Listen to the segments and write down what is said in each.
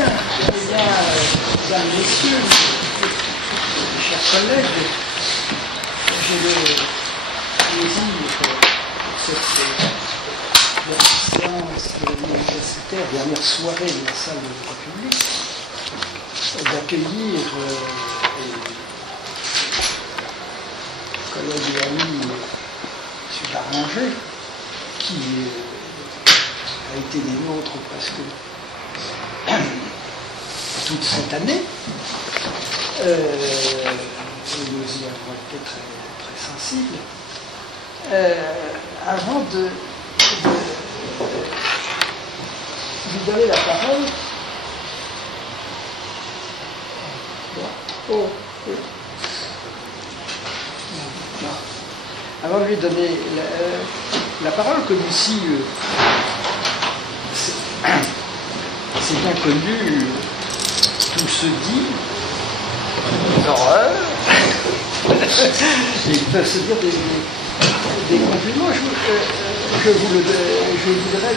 mesdames, messieurs, chers collègues, j'ai le plaisir pour cette séance universitaire, dernière soirée de la salle de droit public, d'accueillir collègue et ami M. Baranger, qui a été des nôtres presque toute cette année. Nous y avons été très, très sensibles. Avant de lui donner la parole. Avant de lui donner la parole, comme ici, c'est bien connu, tout se dit, l'horreur, ils peuvent se dire des compliments. Je voudrais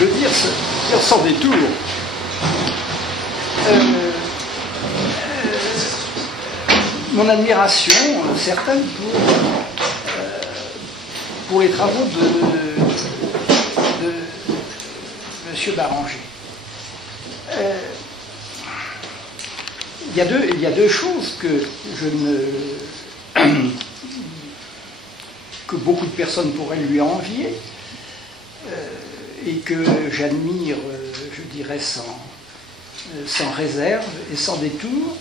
le dire sans détour. Mon admiration certaine pour les travaux de M. Baranger. Il y a deux choses que que beaucoup de personnes pourraient lui envier et que j'admire, je dirais, sans réserve et sans détour.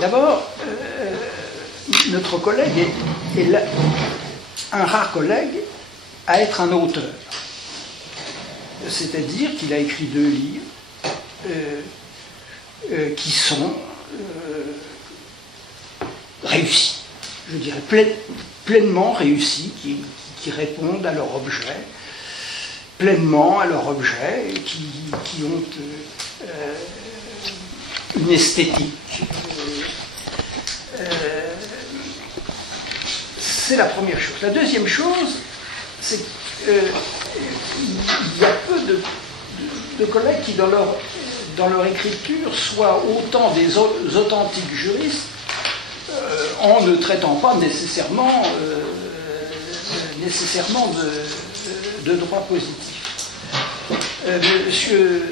D'abord, notre collègue est un rare collègue à être un auteur. C'est-à-dire qu'il a écrit 2 livres qui sont réussis, je dirais pleinement réussis, qui répondent à leur objet, pleinement à leur objet, qui ont une esthétique. C'est la première chose. La deuxième chose, c'est qu'il y a peu de collègues qui, dans leur écriture, soient autant des authentiques juristes, en ne traitant pas nécessairement de droit positif. Monsieur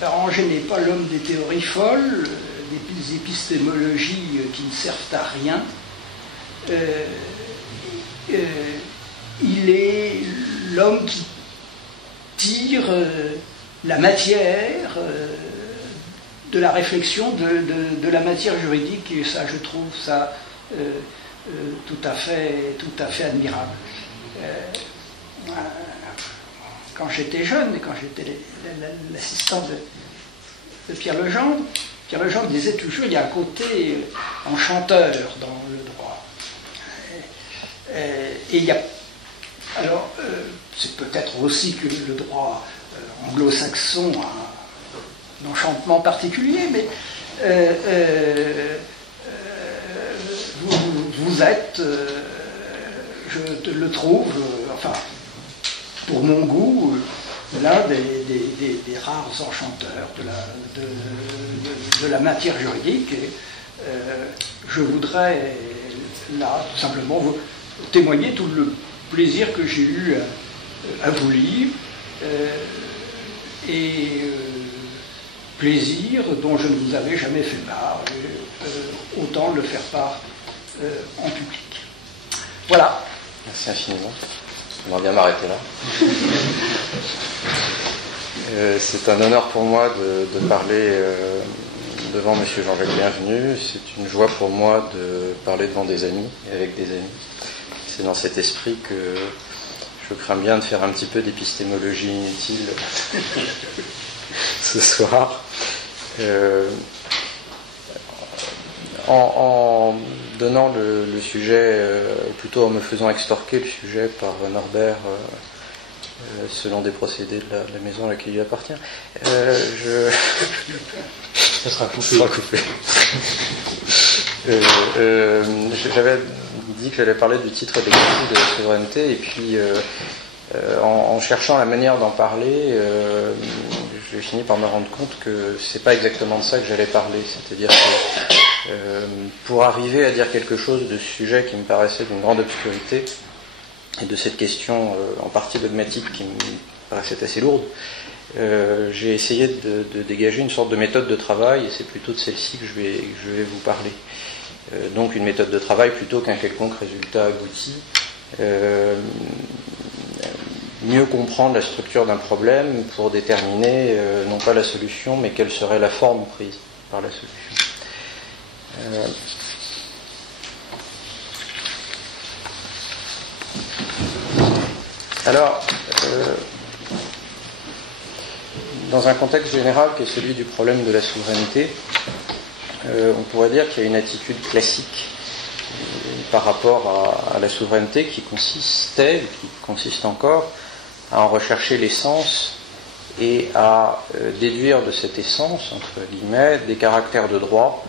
Baranger n'est pas l'homme des théories folles, des épistémologies qui ne servent à rien. Il est l'homme qui tire la matière de la réflexion de la matière juridique, et ça, je trouve ça tout à fait admirable. Quand j'étais jeune, et quand j'étais l'assistant de Pierre Legendre disait toujours il y a un côté enchanteur dans le droit. Et il y a. Alors, c'est peut-être aussi que le droit anglo-saxon a un enchantement particulier, mais vous êtes, je le trouve, enfin, pour mon goût, l'un des rares enchanteurs de la matière juridique. Et, je voudrais là tout simplement vous témoigner tout le plaisir que j'ai eu à vous lire, et plaisir dont je ne vous avais jamais fait part, autant le faire part en public. Voilà. Merci infiniment. On va bien m'arrêter là. C'est un honneur pour moi de parler devant M. Jean-Jacques Bienvenu. C'est une joie pour moi de parler devant des amis et avec des amis. C'est dans cet esprit que je crains bien de faire un petit peu d'épistémologie inutile ce soir. En donnant le sujet, plutôt en me faisant extorquer le sujet par Norbert, selon des procédés de la maison à laquelle il appartient, ça sera coupé. J'avais dit que j'allais parler du titre d'exercice de la souveraineté, et puis En cherchant la manière d'en parler, j'ai fini par me rendre compte que c'est pas exactement de ça que j'allais parler. C'est-à-dire que pour arriver à dire quelque chose de ce sujet qui me paraissait d'une grande obscurité, et de cette question en partie dogmatique qui me paraissait assez lourde, j'ai essayé de dégager une sorte de méthode de travail, et c'est plutôt de celle-ci que je vais vous parler. Donc une méthode de travail plutôt qu'un quelconque résultat abouti. Mieux comprendre la structure d'un problème pour déterminer non pas la solution, mais quelle serait la forme prise par la solution. Alors, dans un contexte général qui est celui du problème de la souveraineté, on pourrait dire qu'il y a une attitude classique par rapport à la souveraineté qui consistait, qui consiste encore, à en rechercher l'essence et à déduire de cette essence, entre guillemets, des caractères de droit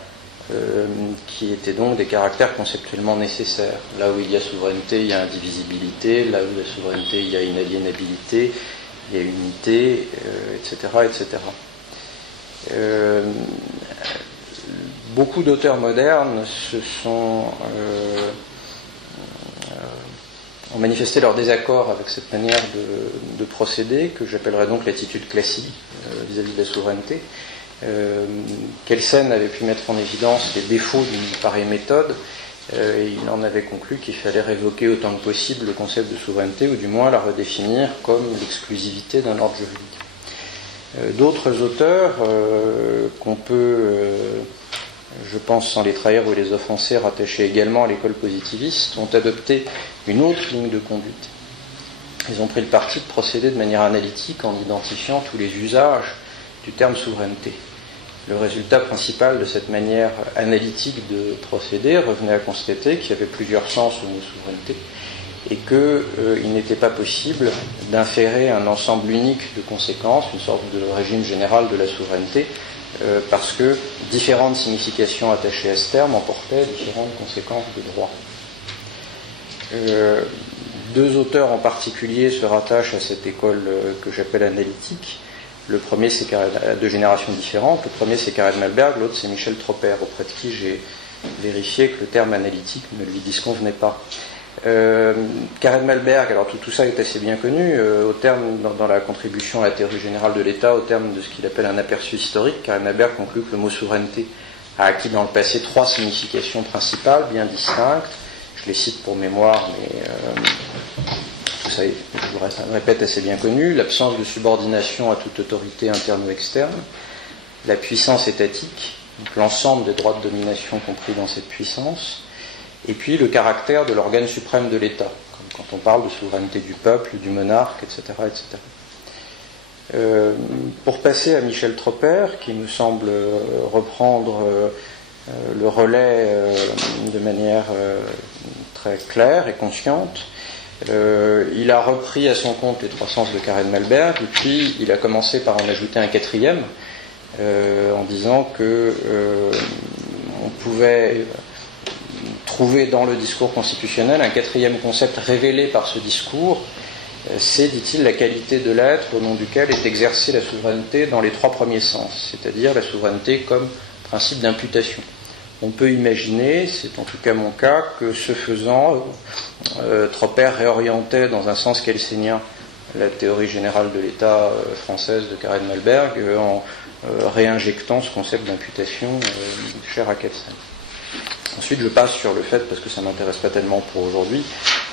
qui étaient donc des caractères conceptuellement nécessaires. Là où il y a souveraineté, il y a indivisibilité, là où il y a souveraineté, il y a inaliénabilité, il y a unité, etc., etc. Beaucoup d'auteurs modernes ont manifesté leur désaccord avec cette manière de procéder, que j'appellerais donc l'attitude classique vis-à-vis de la souveraineté. Kelsen avait pu mettre en évidence les défauts d'une pareille méthode, et il en avait conclu qu'il fallait révoquer autant que possible le concept de souveraineté, ou du moins la redéfinir comme l'exclusivité d'un ordre juridique. D'autres auteurs qu'on peut, je pense sans les trahir ou les offenser, rattacher également à l'école positiviste, ont adopté une autre ligne de conduite. Ils ont pris le parti de procéder de manière analytique en identifiant tous les usages du terme souveraineté. Le résultat principal de cette manière analytique de procéder revenait à constater qu'il y avait plusieurs sens au mot souveraineté et qu'il n'était pas possible d'inférer un ensemble unique de conséquences, une sorte de régime général de la souveraineté, parce que différentes significations attachées à ce terme emportaient différentes conséquences de droit. Deux auteurs en particulier se rattachent à cette école que j'appelle analytique. Le premier, c'est à deux générations différentes. Le premier, c'est Karel Malberg, l'autre, c'est Michel Tropper, auprès de qui j'ai vérifié que le terme analytique ne lui disconvenait pas. Karel Malberg, alors tout ça est assez bien connu, au terme, dans la contribution à la théorie générale de l'État, au terme de ce qu'il appelle un aperçu historique, Karel Malberg conclut que le mot souveraineté a acquis dans le passé trois significations principales, bien distinctes. Je les cite pour mémoire, mais tout ça, je vous répète, assez bien connu. L'absence de subordination à toute autorité interne ou externe, la puissance étatique, donc l'ensemble des droits de domination compris dans cette puissance, et puis le caractère de l'organe suprême de l'État, comme quand on parle de souveraineté du peuple, du monarque, etc. etc. Pour passer à Michel Tropper, qui me semble reprendre le relais de manière très claire et consciente, il a repris à son compte les trois sens de Karel Malberg, et puis il a commencé par en ajouter un quatrième, en disant que on pouvait trouver dans le discours constitutionnel un quatrième concept révélé par ce discours, c'est, dit-il, la qualité de l'être au nom duquel est exercée la souveraineté dans les trois premiers sens, c'est-à-dire la souveraineté comme principe d'imputation. On peut imaginer, c'est en tout cas mon cas, que ce faisant, Tropper réorientait dans un sens kelseenien la théorie générale de l'État française de Karel Malberg en réinjectant ce concept d'imputation cher à Kelsen. Ensuite, je passe sur le fait, parce que ça ne m'intéresse pas tellement pour aujourd'hui,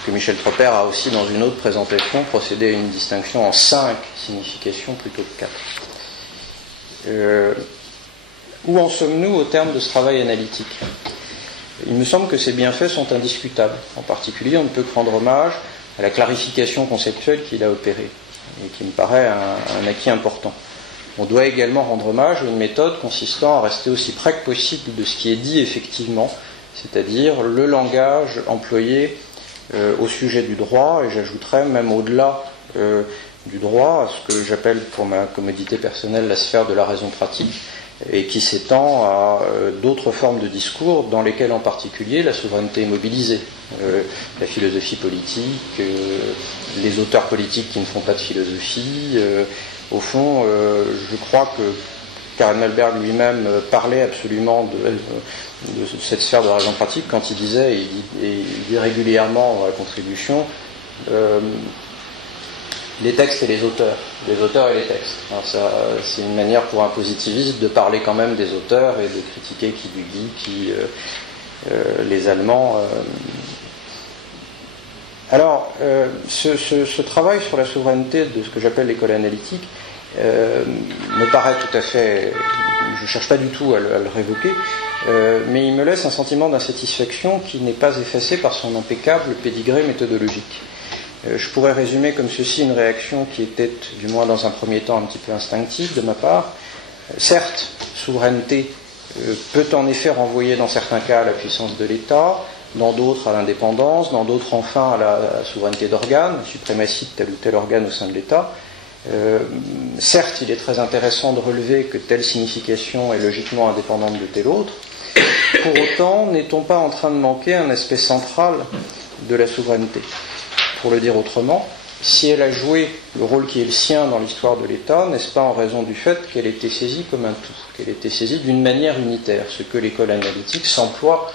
que Michel Tropper a aussi, dans une autre présentation, procédé à une distinction en 5 significations plutôt que 4. Où en sommes-nous au terme de ce travail analytique ? Il me semble que ces bienfaits sont indiscutables. En particulier, on ne peut que rendre hommage à la clarification conceptuelle qu'il a opérée, et qui me paraît un acquis important. On doit également rendre hommage à une méthode consistant à rester aussi près que possible de ce qui est dit effectivement, c'est-à-dire le langage employé au sujet du droit, et j'ajouterais même au-delà du droit, à ce que j'appelle pour ma commodité personnelle la sphère de la raison pratique, et qui s'étend à d'autres formes de discours dans lesquelles en particulier la souveraineté est mobilisée. la philosophie politique, les auteurs politiques qui ne font pas de philosophie. Au fond, je crois que Karl Malberg lui-même parlait absolument de cette sphère de la raison pratique quand il disait, et il dit régulièrement dans la contribution, les textes et les auteurs et les textes. C'est une manière pour un positiviste de parler quand même des auteurs et de critiquer qui du Guy, les Allemands. Alors, ce travail sur la souveraineté de ce que j'appelle l'école analytique me paraît tout à fait, je ne cherche pas du tout à le révoquer, mais il me laisse un sentiment d'insatisfaction qui n'est pas effacé par son impeccable pédigré méthodologique. Je pourrais résumer comme ceci une réaction qui était, du moins dans un premier temps, un petit peu instinctive de ma part. Certes, souveraineté peut en effet renvoyer dans certains cas à la puissance de l'État, dans d'autres à l'indépendance, dans d'autres enfin à la souveraineté d'organes, la suprématie de tel ou tel organe au sein de l'État. Certes, il est très intéressant de relever que telle signification est logiquement indépendante de telle autre. Pour autant, n'est-on pas en train de manquer un aspect central de la souveraineté ? Pour le dire autrement, si elle a joué le rôle qui est le sien dans l'histoire de l'État, n'est-ce pas en raison du fait qu'elle était saisie comme un tout, qu'elle était saisie d'une manière unitaire, ce que l'école analytique s'emploie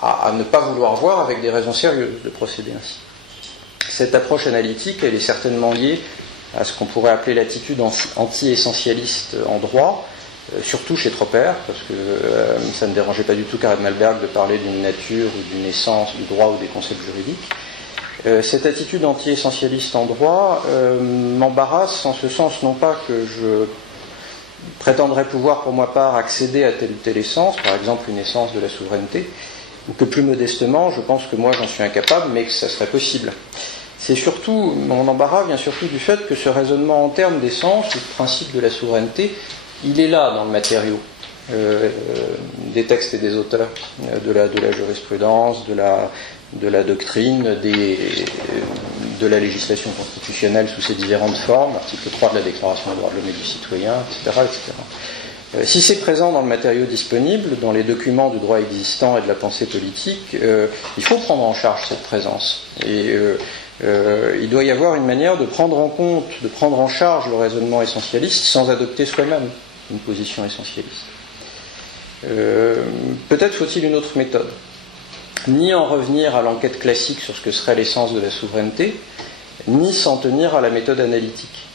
à ne pas vouloir voir avec des raisons sérieuses de procéder ainsi. Cette approche analytique, elle est certainement liée à ce qu'on pourrait appeler l'attitude anti-essentialiste en droit, surtout chez Tropper, parce que ça ne dérangeait pas du tout Karl Malberg de parler d'une nature ou d'une essence du droit ou des concepts juridiques. Cette attitude anti-essentialiste en droit m'embarrasse en ce sens, non pas que je prétendrais pouvoir pour ma part accéder à telle ou telle essence, par exemple une essence de la souveraineté, ou que plus modestement, je pense que moi j'en suis incapable, mais que ça serait possible. C'est surtout, mon embarras vient surtout du fait que ce raisonnement en termes d'essence, le principe de la souveraineté, il est là dans le matériau des textes et des auteurs, de la jurisprudence, de la doctrine, de la législation constitutionnelle sous ses différentes formes, l'article 3 de la Déclaration des droits de l'homme et du citoyen, etc. etc. Si c'est présent dans le matériau disponible, dans les documents du droit existant et de la pensée politique, il faut prendre en charge cette présence. Et il doit y avoir une manière de prendre en compte, de prendre en charge le raisonnement essentialiste sans adopter soi-même une position essentialiste. Peut-être faut-il une autre méthode. Ni en revenir à l'enquête classique sur ce que serait l'essence de la souveraineté, ni s'en tenir à la méthode analytique.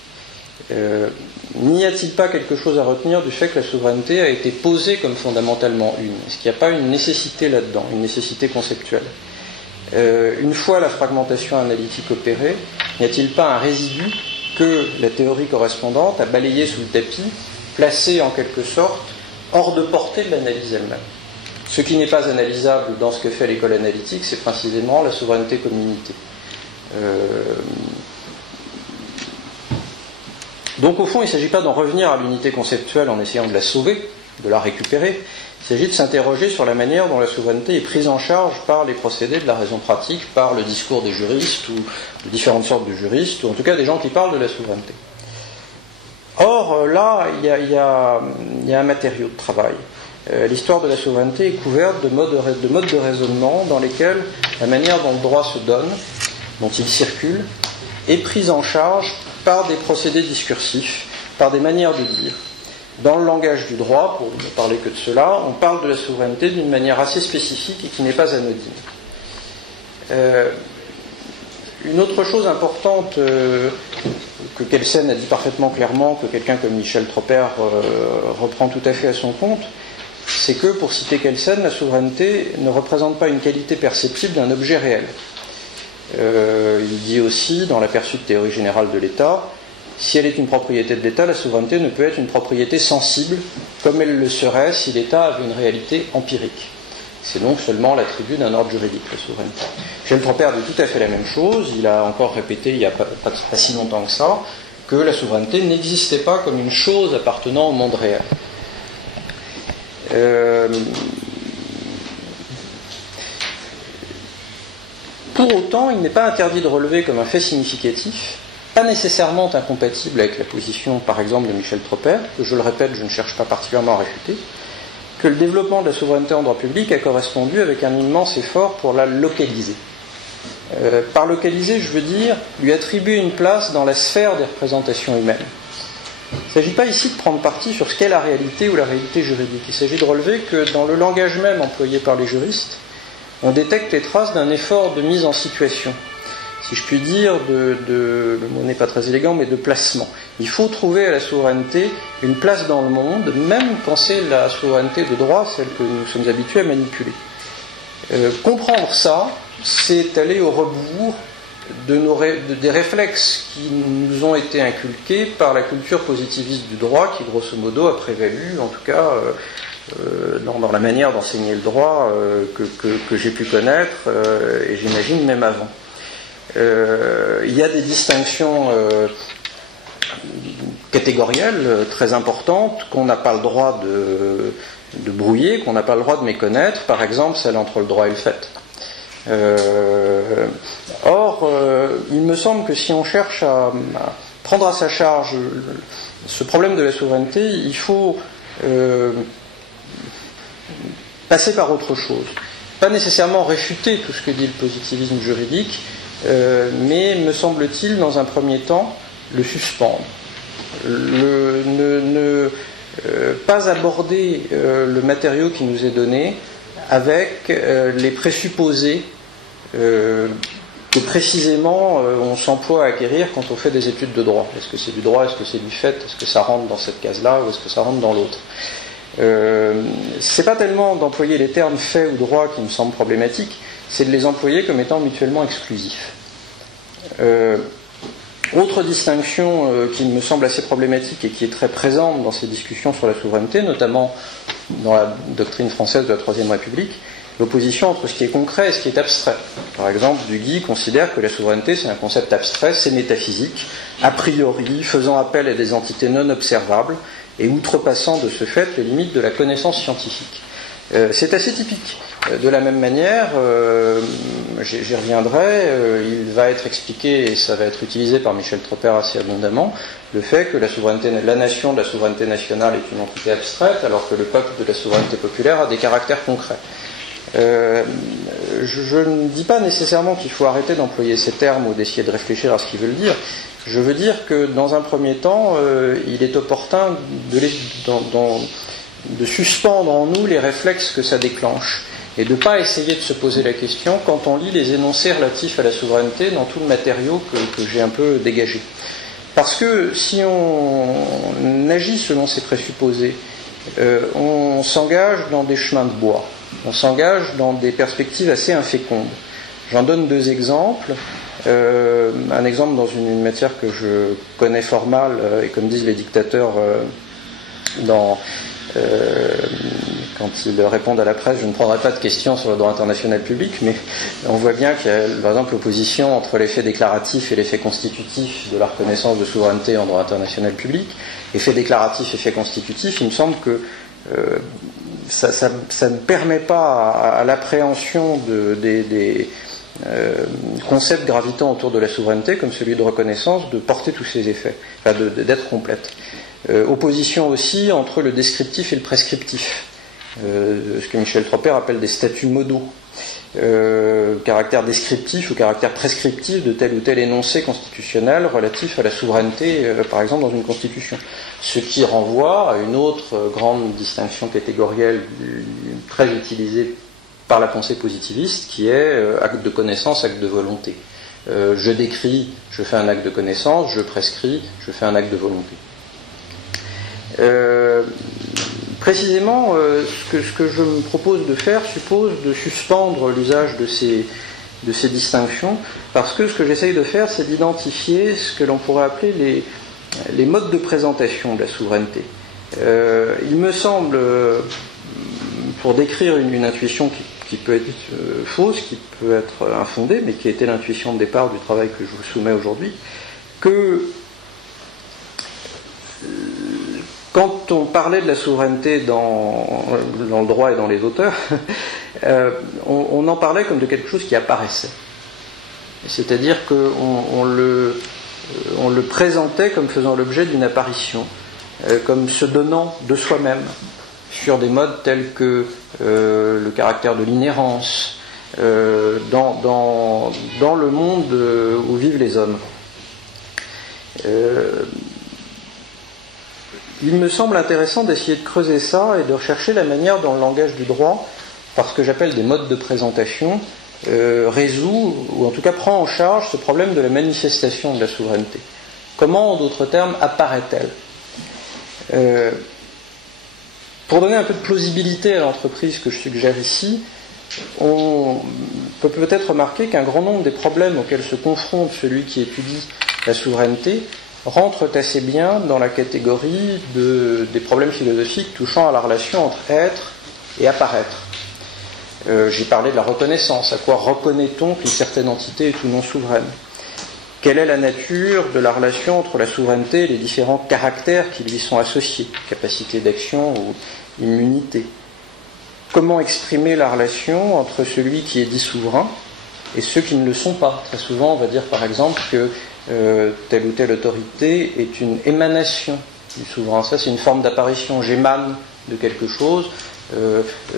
N'y a-t-il pas quelque chose à retenir du fait que la souveraineté a été posée comme fondamentalement une ? Est-ce qu'il n'y a pas une nécessité là-dedans, une nécessité conceptuelle ? Une fois la fragmentation analytique opérée, n'y a-t-il pas un résidu que la théorie correspondante a balayé sous le tapis, placé en quelque sorte hors de portée de l'analyse elle-même ? Ce qui n'est pas analysable dans ce que fait l'école analytique, c'est précisément la souveraineté comme unité. Donc au fond, il ne s'agit pas d'en revenir à l'unité conceptuelle en essayant de la sauver, de la récupérer. Il s'agit de s'interroger sur la manière dont la souveraineté est prise en charge par les procédés de la raison pratique, par le discours des juristes ou de différentes sortes de juristes, ou en tout cas des gens qui parlent de la souveraineté. Or, là, il y a un matériau de travail. L'histoire de la souveraineté est couverte de modes de raisonnement dans lesquels la manière dont le droit se donne, dont il circule, est prise en charge par des procédés discursifs, par des manières de dire. Dans le langage du droit, pour ne parler que de cela, on parle de la souveraineté d'une manière assez spécifique et qui n'est pas anodine. Une autre chose importante que Kelsen a dit parfaitement clairement, que quelqu'un comme Michel Tropper reprend tout à fait à son compte, c'est que, pour citer Kelsen, la souveraineté ne représente pas une qualité perceptible d'un objet réel. Il dit aussi, dans l'aperçu de théorie générale de l'État, si elle est une propriété de l'État, la souveraineté ne peut être une propriété sensible, comme elle le serait si l'État avait une réalité empirique. C'est donc seulement l'attribut d'un ordre juridique, la souveraineté. Michel Tropper dit tout à fait la même chose. Il a encore répété, il n'y a pas si longtemps que ça, que la souveraineté n'existait pas comme une chose appartenant au monde réel. Pour autant, il n'est pas interdit de relever comme un fait significatif, pas nécessairement incompatible avec la position, par exemple, de Michel Tropper, que je le répète, je ne cherche pas particulièrement à réfuter, que le développement de la souveraineté en droit public a correspondu avec un immense effort pour la localiser. Par localiser, je veux dire lui attribuer une place dans la sphère des représentations humaines. Il ne s'agit pas ici de prendre parti sur ce qu'est la réalité ou la réalité juridique. Il s'agit de relever que dans le langage même employé par les juristes, on détecte les traces d'un effort de mise en situation. Si je puis dire, le mot n'est pas très élégant, mais de placement. Il faut trouver à la souveraineté une place dans le monde, même quand c'est la souveraineté de droit, celle que nous sommes habitués à manipuler. Comprendre ça, c'est aller au rebours des réflexes qui nous ont été inculqués par la culture positiviste du droit, qui grosso modo a prévalu, en tout cas dans la manière d'enseigner le droit que j'ai pu connaître, et j'imagine même avant. Il y a des distinctions catégorielles très importantes qu'on n'a pas le droit de brouiller, qu'on n'a pas le droit de méconnaître, par exemple celle entre le droit et le fait. Or, il me semble que si on cherche à prendre à sa charge ce problème de la souveraineté, il faut passer par autre chose. Pas nécessairement réfuter tout ce que dit le positivisme juridique, mais, me semble-t-il, dans un premier temps, le suspendre. Ne pas aborder le matériau qui nous est donné avec les présupposés que précisément on s'emploie à acquérir quand on fait des études de droit. Est-ce que c'est du droit, est-ce que c'est du fait, est-ce que ça rentre dans cette case-là ou est-ce que ça rentre dans l'autre? C'est pas tellement d'employer les termes fait ou droit qui me semblent problématiques, c'est de les employer comme étant mutuellement exclusifs. Autre distinction qui me semble assez problématique et qui est très présente dans ces discussions sur la souveraineté, notamment dans la doctrine française de la Troisième République, l'opposition entre ce qui est concret et ce qui est abstrait. Par exemple, Duguy considère que la souveraineté c'est un concept abstrait, c'est métaphysique, a priori, faisant appel à des entités non observables et outrepassant de ce fait les limites de la connaissance scientifique. C'est assez typique. De la même manière, j'y reviendrai, il va être expliqué, et ça va être utilisé par Michel Tropper assez abondamment, le fait que la nation de la souveraineté nationale est une entité abstraite, alors que le peuple de la souveraineté populaire a des caractères concrets. Je ne dis pas nécessairement qu'il faut arrêter d'employer ces termes ou d'essayer de réfléchir à ce qu'ils veulent dire. Je veux dire que, dans un premier temps, il est opportun de suspendre en nous les réflexes que ça déclenche et de ne pas essayer de se poser la question quand on lit les énoncés relatifs à la souveraineté dans tout le matériau que j'ai un peu dégagé. Parce que si on agit selon ces présupposés, on s'engage dans des chemins de bois, on s'engage dans des perspectives assez infécondes. J'en donne deux exemples. Un exemple dans une matière que je connais fort mal, et comme disent les dictateurs quand ils répondent à la presse, je ne prendrai pas de questions sur le droit international public, mais on voit bien qu'il y a, par exemple, l'opposition entre l'effet déclaratif et l'effet constitutif de la reconnaissance de souveraineté en droit international public. Effet déclaratif, effet constitutif, il me semble que ça ne permet pas à l'appréhension des concepts gravitant autour de la souveraineté, comme celui de reconnaissance, de porter tous ces effets, enfin d'être complète. Opposition aussi entre le descriptif et le prescriptif, ce que Michel Tropper appelle des statuts modaux, caractère descriptif ou caractère prescriptif de tel ou tel énoncé constitutionnel relatif à la souveraineté, par exemple dans une constitution. Ce qui renvoie à une autre grande distinction catégorielle très utilisée par la pensée positiviste, qui est acte de connaissance, acte de volonté. Je décris, je fais un acte de connaissance, je prescris, je fais un acte de volonté. Précisément, ce que je me propose de faire suppose de suspendre l'usage de ces distinctions, parce que ce que j'essaye de faire, c'est d'identifier ce que l'on pourrait appeler les modes de présentation de la souveraineté. Il me semble, pour décrire une intuition qui peut être fausse, qui peut être infondée, mais qui était l'intuition de départ du travail que je vous soumets aujourd'hui, que quand on parlait de la souveraineté dans le droit et dans les auteurs, on en parlait comme de quelque chose qui apparaissait. C'est-à-dire qu'on le présentait comme faisant l'objet d'une apparition, comme se donnant de soi-même. sur des modes tels que le caractère de l'inhérence dans le monde où vivent les hommes. Il me semble intéressant d'essayer de creuser ça et de rechercher la manière dont le langage du droit, par ce que j'appelle des modes de présentation, résout, ou en tout cas prend en charge ce problème de la manifestation de la souveraineté. Comment, en d'autres termes, apparaît-elle ? Pour donner un peu de plausibilité à l'entreprise que je suggère ici, on peut peut-être remarquer qu'un grand nombre des problèmes auxquels se confronte celui qui étudie la souveraineté rentrent assez bien dans la catégorie des problèmes philosophiques touchant à la relation entre être et apparaître. J'ai parlé de la reconnaissance. À quoi reconnaît-on qu'une certaine entité est ou non souveraine ? Quelle est la nature de la relation entre la souveraineté et les différents caractères qui lui sont associés, capacité d'action ou immunité ? Comment exprimer la relation entre celui qui est dit souverain et ceux qui ne le sont pas ? Très souvent, on va dire par exemple que telle ou telle autorité est une émanation du souverain. Ça, c'est une forme d'apparition. J'émane de quelque chose.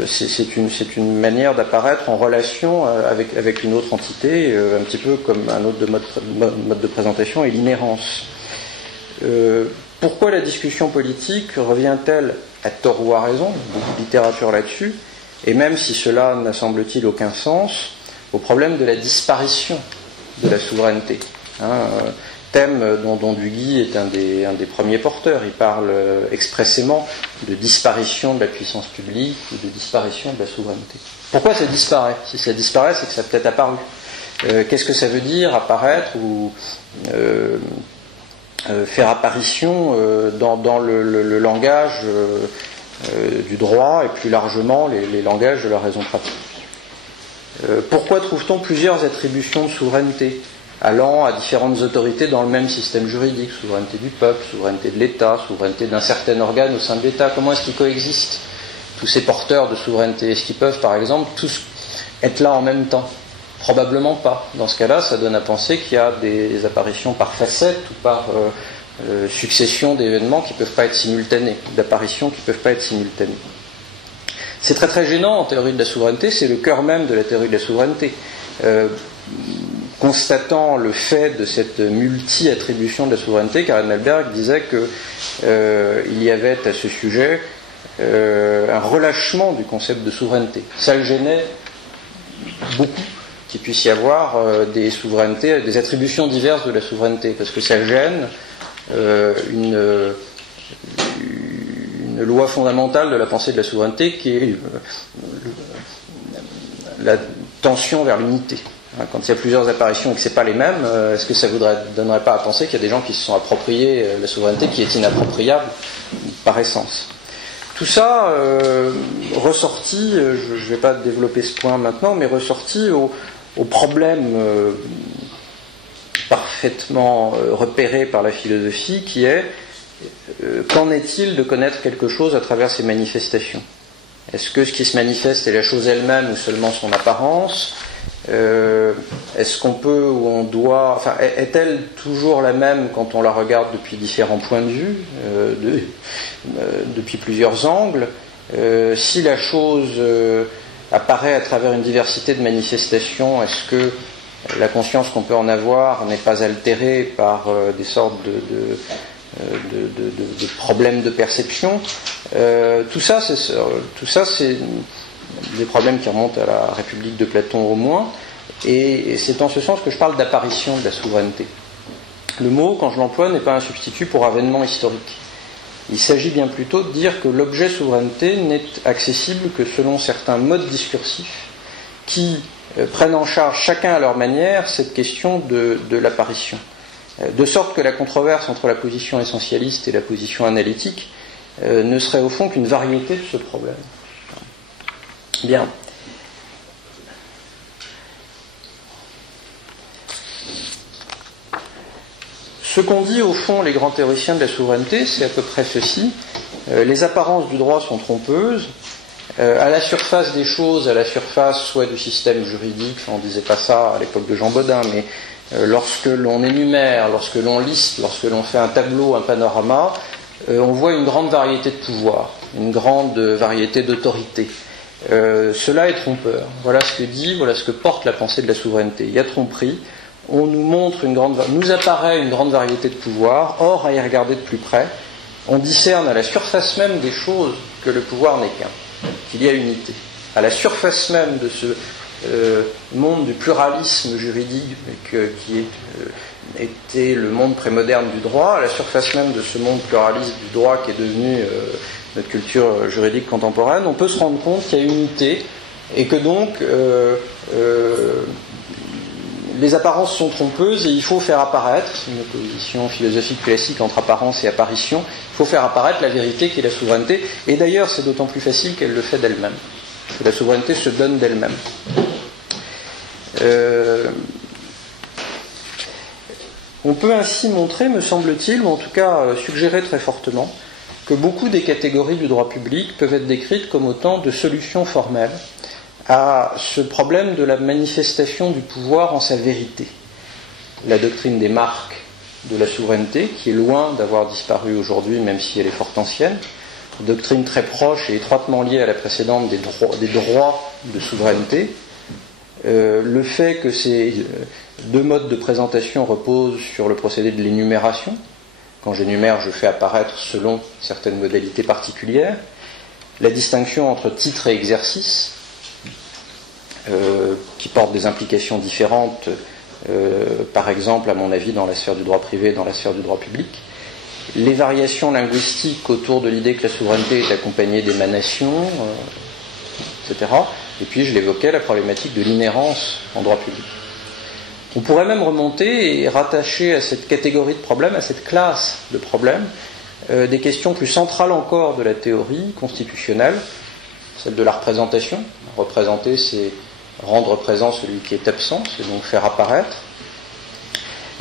C'est une manière d'apparaître en relation avec une autre entité, un petit peu comme un autre mode de présentation est l'inhérence. Pourquoi la discussion politique revient-elle, à tort ou à raison, beaucoup de littérature là-dessus, et même si cela n'a semble-t-il aucun sens, au problème de la disparition de la souveraineté, thème dont Duguy est un des premiers porteurs. Il parle expressément de disparition de la puissance publique ou de disparition de la souveraineté. Pourquoi ça disparaît ? Si ça disparaît, c'est que ça a peut-être apparu. Qu'est-ce que ça veut dire, apparaître ou faire apparition dans le langage du droit et plus largement les langages de la raison pratique ? Pourquoi trouve-t-on plusieurs attributions de souveraineté allant à différentes autorités dans le même système juridique, souveraineté du peuple, souveraineté de l'État, souveraineté d'un certain organe au sein de l'État? Comment est-ce qu'ils coexistent, tous ces porteurs de souveraineté? Est-ce qu'ils peuvent, par exemple, tous être là en même temps? Probablement pas. Dans ce cas-là, ça donne à penser qu'il y a des apparitions par facettes ou par succession d'événements qui ne peuvent pas être simultanés, d'apparitions qui ne peuvent pas être simultanées. C'est très très gênant en théorie de la souveraineté, c'est le cœur même de la théorie de la souveraineté. Constatant le fait de cette multi-attribution de la souveraineté, Karen Melberg disait qu'il y avait à ce sujet un relâchement du concept de souveraineté. Ça le gênait beaucoup qu'il puisse y avoir des souverainetés, des attributions diverses de la souveraineté, parce que ça gêne une loi fondamentale de la pensée de la souveraineté qui est la tension vers l'unité. Quand il y a plusieurs apparitions et que ce n'est pas les mêmes, est-ce que ça ne donnerait pas à penser qu'il y a des gens qui se sont appropriés la souveraineté qui est inappropriable par essence? Tout ça ressorti, je ne vais pas développer ce point maintenant, mais ressorti au problème parfaitement repéré par la philosophie qui est qu'en est-il de connaître quelque chose à travers ses manifestations? Est-ce que ce qui se manifeste est la chose elle-même ou seulement son apparence? Est-ce qu'on peut ou on doit... Enfin, est-elle toujours la même quand on la regarde depuis différents points de vue, depuis plusieurs angles? Si la chose apparaît à travers une diversité de manifestations, est-ce que la conscience qu'on peut en avoir n'est pas altérée par des sortes de problèmes de perception? Tout ça, c'est des problèmes qui remontent à la République de Platon au moins, et c'est en ce sens que je parle d'apparition de la souveraineté. Le mot, quand je l'emploie, n'est pas un substitut pour avènement historique. Il s'agit bien plutôt de dire que l'objet souveraineté n'est accessible que selon certains modes discursifs qui prennent en charge chacun à leur manière cette question de l'apparition. De sorte que la controverse entre la position essentialiste et la position analytique ne serait au fond qu'une variété de ce problème. Bien. Ce qu'ont dit au fond les grands théoriciens de la souveraineté, c'est à peu près ceci. Les apparences du droit sont trompeuses. À la surface des choses, à la surface soit du système juridique, on ne disait pas ça à l'époque de Jean Bodin, mais lorsque l'on énumère, lorsque l'on liste, lorsque l'on fait un tableau, un panorama, on voit une grande variété de pouvoirs, une grande variété d'autorités. Cela est trompeur. Voilà ce que dit, voilà ce que porte la pensée de la souveraineté. Il y a tromperie. On nous montre nous apparaît une grande variété de pouvoirs. Or, à y regarder de plus près, on discerne à la surface même des choses que le pouvoir n'est qu'un, qu'il y a unité. À la surface même de ce monde du pluralisme juridique qui était le monde prémoderne du droit, à la surface même de ce monde pluraliste du droit qui est devenu notre culture juridique contemporaine, on peut se rendre compte qu'il y a unité et que donc les apparences sont trompeuses et il faut faire apparaître, c'est une opposition philosophique classique entre apparence et apparition, il faut faire apparaître la vérité qui est la souveraineté, et d'ailleurs c'est d'autant plus facile qu'elle le fait d'elle-même, que la souveraineté se donne d'elle-même. On peut ainsi montrer, me semble-t-il, ou en tout cas suggérer très fortement, que beaucoup des catégories du droit public peuvent être décrites comme autant de solutions formelles à ce problème de la manifestation du pouvoir en sa vérité. La doctrine des marques de la souveraineté, qui est loin d'avoir disparu aujourd'hui, même si elle est fort ancienne, doctrine très proche et étroitement liée à la précédente des droits de souveraineté, le fait que ces deux modes de présentation reposent sur le procédé de l'énumération. Quand j'énumère, je fais apparaître selon certaines modalités particulières. La distinction entre titre et exercice, qui portent des implications différentes, par exemple, à mon avis, dans la sphère du droit privé et dans la sphère du droit public. Les variations linguistiques autour de l'idée que la souveraineté est accompagnée d'émanations, etc. Et puis, je l'évoquais, la problématique de l'inhérence en droit public. On pourrait même remonter et rattacher à cette catégorie de problèmes, à cette classe de problèmes, des questions plus centrales encore de la théorie constitutionnelle, celle de la représentation. Représenter, c'est rendre présent celui qui est absent, c'est donc faire apparaître.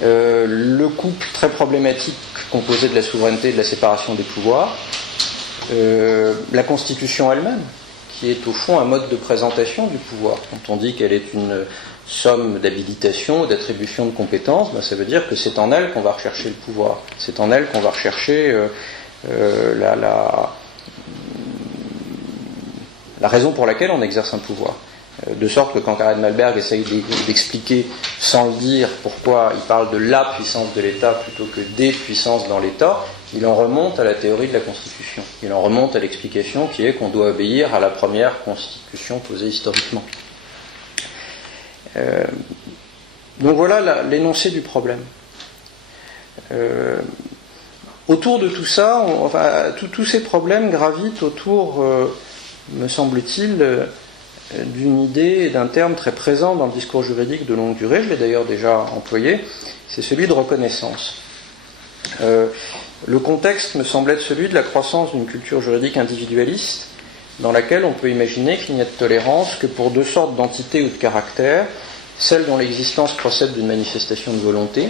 Le couple très problématique composé de la souveraineté et de la séparation des pouvoirs. La Constitution elle-même, qui est au fond un mode de présentation du pouvoir. Quand on dit qu'elle est une somme d'habilitation ou d'attribution de compétences, ça veut dire que c'est en elle qu'on va rechercher le pouvoir. C'est en elle qu'on va rechercher la raison pour laquelle on exerce un pouvoir. De sorte que quand Karl Malberg essaye d'expliquer sans le dire pourquoi il parle de la puissance de l'État plutôt que des puissances dans l'État, il en remonte à la théorie de la Constitution. Il en remonte à l'explication qui est qu'on doit obéir à la première Constitution posée historiquement. Donc voilà l'énoncé du problème. Autour de tout ça, tous ces problèmes gravitent autour, me semble-t-il, d'une idée et d'un terme très présent dans le discours juridique de longue durée, je l'ai d'ailleurs déjà employé, c'est celui de reconnaissance. Le contexte me semble être celui de la croissance d'une culture juridique individualiste, dans laquelle on peut imaginer qu'il n'y a de tolérance que pour deux sortes d'entités ou de caractères, celles dont l'existence procède d'une manifestation de volonté,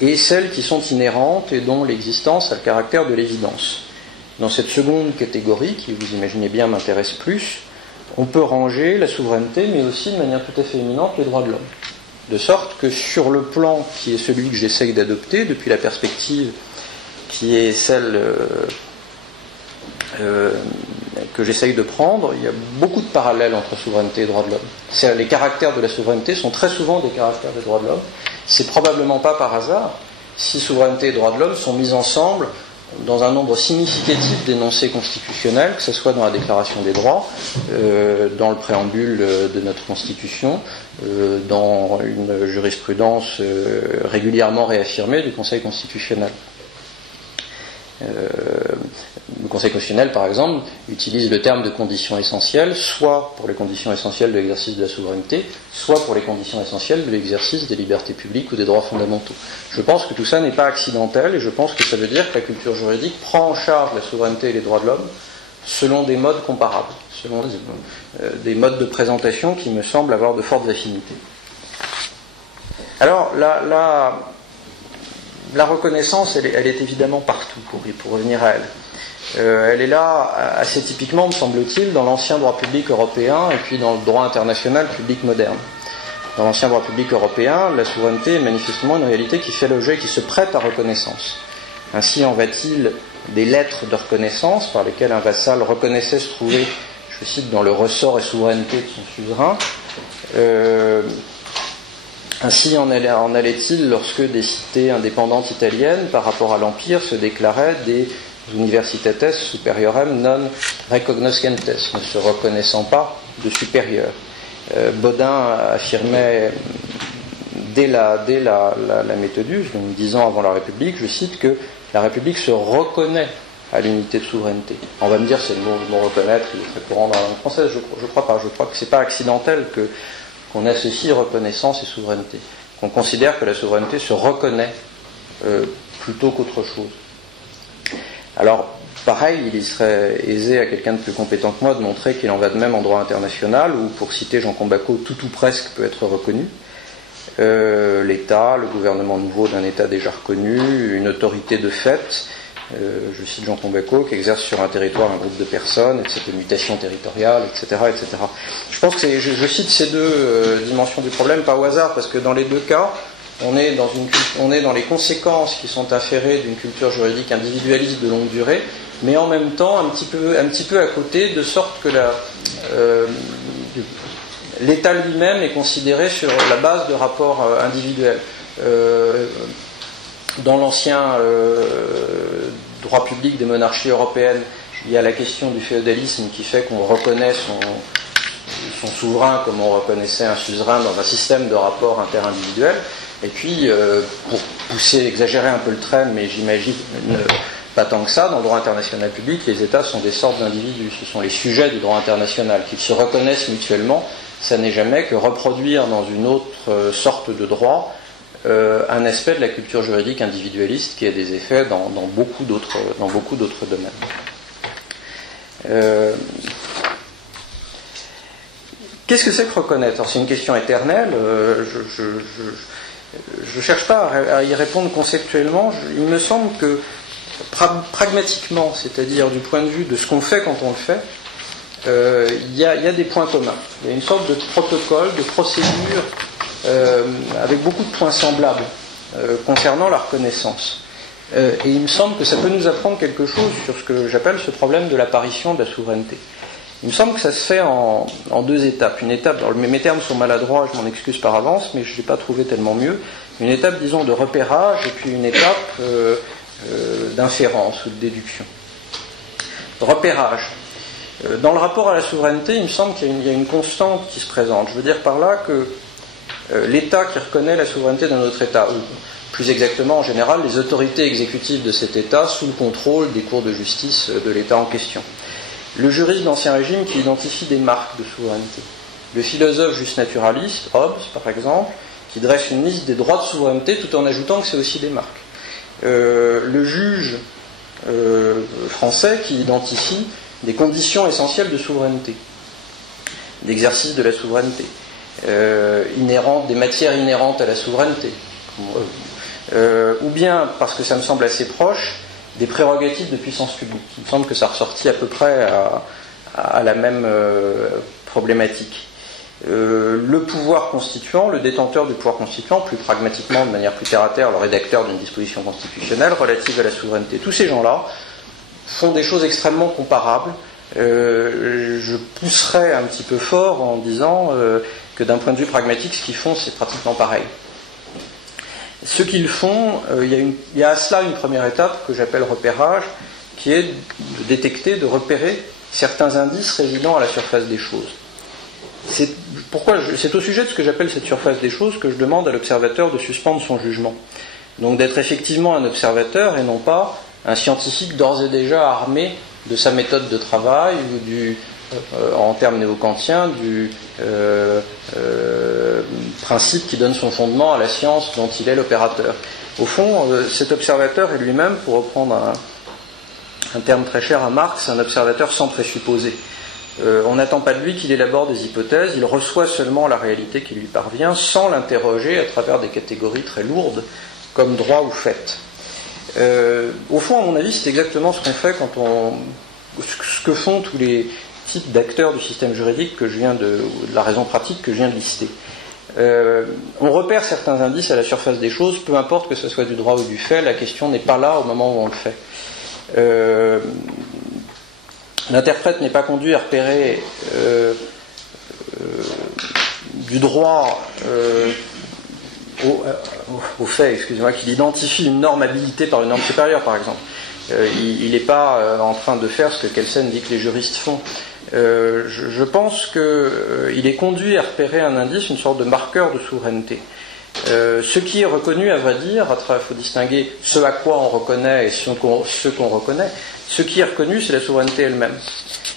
et celles qui sont inhérentes et dont l'existence a le caractère de l'évidence. Dans cette seconde catégorie, qui vous imaginez bien m'intéresse plus, on peut ranger la souveraineté, mais aussi de manière tout à fait éminente les droits de l'homme. De sorte que sur le plan qui est celui que j'essaye d'adopter, depuis la perspective qui est celle que j'essaye de prendre, il y a beaucoup de parallèles entre souveraineté et droits de l'homme. Les caractères de la souveraineté sont très souvent des caractères des droits de l'homme. C'est probablement pas par hasard si souveraineté et droits de l'homme sont mis ensemble dans un nombre significatif d'énoncés constitutionnels, que ce soit dans la Déclaration des droits, dans le préambule de notre Constitution, dans une jurisprudence régulièrement réaffirmée du Conseil constitutionnel. Le Conseil constitutionnel, par exemple, utilise le terme de conditions essentielles, soit pour les conditions essentielles de l'exercice de la souveraineté, soit pour les conditions essentielles de l'exercice des libertés publiques ou des droits fondamentaux. Je pense que tout ça n'est pas accidentel, et je pense que ça veut dire que la culture juridique prend en charge la souveraineté et les droits de l'homme selon des modes comparables, selon des modes de présentation qui me semblent avoir de fortes affinités. Alors, la reconnaissance, elle est évidemment partout, pour revenir à elle. Elle est là assez typiquement, me semble-t-il, dans l'ancien droit public européen et puis dans le droit international public moderne. Dans l'ancien droit public européen, la souveraineté est manifestement une réalité qui fait l'objet, qui se prête à reconnaissance. Ainsi en va-t-il des lettres de reconnaissance par lesquelles un vassal reconnaissait se trouver, je cite, dans le ressort et souveraineté de son suzerain. Ainsi en allait-il lorsque des cités indépendantes italiennes par rapport à l'Empire se déclaraient des universitates superiorem non recognoscentes, ne se reconnaissant pas de supérieurs. Bodin affirmait dès la Méthodius, donc 10 ans avant la République, je cite, que la République se reconnaît à l'unité de souveraineté. On va me dire, c'est le mot reconnaître, il est très courant dans la langue française, je crois pas. Je crois que c'est pas accidentel qu'on associe reconnaissance et souveraineté. Qu'on considère que la souveraineté se reconnaît plutôt qu'autre chose. Alors, pareil, il serait aisé à quelqu'un de plus compétent que moi de montrer qu'il en va de même en droit international, où, pour citer Jean Combacot, tout ou presque peut être reconnu. L'État, le gouvernement nouveau d'un État déjà reconnu, une autorité de fait, je cite Jean Combacot, qui exerce sur un territoire un groupe de personnes, etc., mutation territoriale, etc., etc. Je pense que je cite ces deux dimensions du problème pas au hasard, parce que dans les deux cas, on est dans les conséquences qui sont inférées d'une culture juridique individualiste de longue durée, mais en même temps un petit peu à côté, de sorte que l'État lui-même est considéré sur la base de rapports individuels. Dans l'ancien droit public des monarchies européennes, il y a la question du féodalisme qui fait qu'on reconnaît son souverain comme on reconnaissait un suzerain dans un système de rapports interindividuels. Et puis, pour exagérer un peu le trait, mais j'imagine pas tant que ça, dans le droit international public, les États sont des sortes d'individus. Ce sont les sujets du droit international, qu'ils se reconnaissent mutuellement. Ça n'est jamais que reproduire dans une autre sorte de droit un aspect de la culture juridique individualiste qui a des effets dans beaucoup d'autres domaines. Qu'est-ce que c'est que reconnaître ? Alors, c'est une question éternelle. Je ne cherche pas à y répondre conceptuellement. Il me semble que pragmatiquement, c'est-à-dire du point de vue de ce qu'on fait quand on le fait, il y a des points communs. Il y a une sorte de protocole, de procédure avec beaucoup de points semblables concernant la reconnaissance. Et il me semble que ça peut nous apprendre quelque chose sur ce que j'appelle ce problème de l'apparition de la souveraineté. Il me semble que ça se fait en deux étapes. Une étape, alors mes termes sont maladroits, je m'en excuse par avance, mais je ne l'ai pas trouvé tellement mieux. Une étape, disons, de repérage, et puis une étape d'inférence ou de déduction. Repérage. Dans le rapport à la souveraineté, il me semble qu'il y a une constante qui se présente. Je veux dire par là que l'État qui reconnaît la souveraineté d'un autre État, ou plus exactement en général les autorités exécutives de cet État sous le contrôle des cours de justice de l'État en question. Le juriste d'Ancien Régime qui identifie des marques de souveraineté. Le philosophe justnaturaliste, Hobbes par exemple, qui dresse une liste des droits de souveraineté tout en ajoutant que c'est aussi des marques. Le juge français qui identifie des conditions essentielles de souveraineté, d'exercice de la souveraineté, des matières inhérentes à la souveraineté, ou bien, parce que ça me semble assez proche, des prérogatives de puissance publique. Il me semble que ça ressortit à peu près à la même problématique. Le pouvoir constituant, le détenteur du pouvoir constituant, plus pragmatiquement, de manière plus terre-à-terre, le rédacteur d'une disposition constitutionnelle relative à la souveraineté. Tous ces gens-là font des choses extrêmement comparables. Je pousserais un petit peu fort en disant que d'un point de vue pragmatique, ce qu'ils font, c'est pratiquement pareil. Ce qu'ils font, il y a à cela une première étape que j'appelle repérage, qui est de détecter, de repérer certains indices résidant à la surface des choses. C'est au sujet de ce que j'appelle cette surface des choses que je demande à l'observateur de suspendre son jugement. Donc d'être effectivement un observateur et non pas un scientifique d'ores et déjà armé de sa méthode de travail ou en termes néo-kantiens, du principe qui donne son fondement à la science dont il est l'opérateur. Au fond, cet observateur est lui-même, pour reprendre un terme très cher à Marx, un observateur sans présupposé. On n'attend pas de lui qu'il élabore des hypothèses, il reçoit seulement la réalité qui lui parvient sans l'interroger à travers des catégories très lourdes comme droit ou fait. Au fond, à mon avis, c'est exactement ce qu'on fait ce que font tous les types d'acteurs du système juridique de la raison pratique que je viens de lister. On repère certains indices à la surface des choses, peu importe que ce soit du droit ou du fait, la question n'est pas là au moment où on le fait. L'interprète n'est pas conduit à repérer du droit au fait, excusez-moi, qu'il identifie une norme habilitée par une norme supérieure, par exemple. Il n'est pas en train de faire ce que Kelsen dit que les juristes font. Je pense qu'il est conduit à repérer un indice, une sorte de marqueur de souveraineté. Ce qui est reconnu, à vrai dire, il faut distinguer ce à quoi on reconnaît et ce qu'on reconnaît. Ce qui est reconnu, c'est la souveraineté elle-même.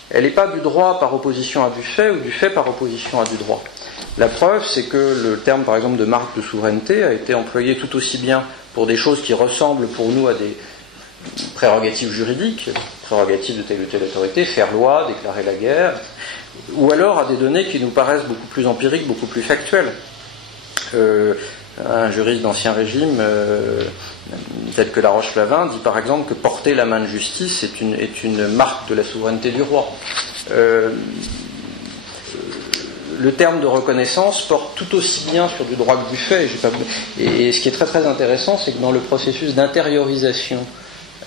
Elle n'est pas du droit par opposition à du fait ou du fait par opposition à du droit. La preuve, c'est que le terme, par exemple, de marque de souveraineté a été employé tout aussi bien pour des choses qui ressemblent pour nous à des prérogatives juridiques, prérogatives de telle ou telle autorité, faire loi, déclarer la guerre, ou alors à des données qui nous paraissent beaucoup plus empiriques, beaucoup plus factuelles. Un juriste d'Ancien Régime, tel que Laroche-Flavin, dit par exemple que porter la main de justice est une marque de la souveraineté du roi. Le terme de reconnaissance porte tout aussi bien sur du droit que du fait. Et ce qui est très très intéressant, c'est que dans le processus d'intériorisation,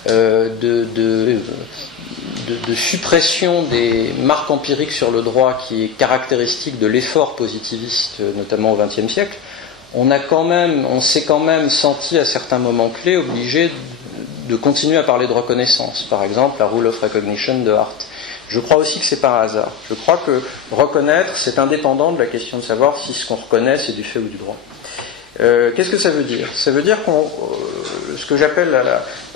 de suppression des marques empiriques sur le droit qui est caractéristique de l'effort positiviste, notamment au XXe siècle, on s'est quand même senti à certains moments clés obligé de continuer à parler de reconnaissance. Par exemple, la Rule of Recognition de Hart. Je crois aussi que c'est pas un hasard. Je crois que reconnaître, c'est indépendant de la question de savoir si ce qu'on reconnaît, c'est du fait ou du droit. Qu'est-ce que ça veut dire ? Ça veut dire ce que j'appelle,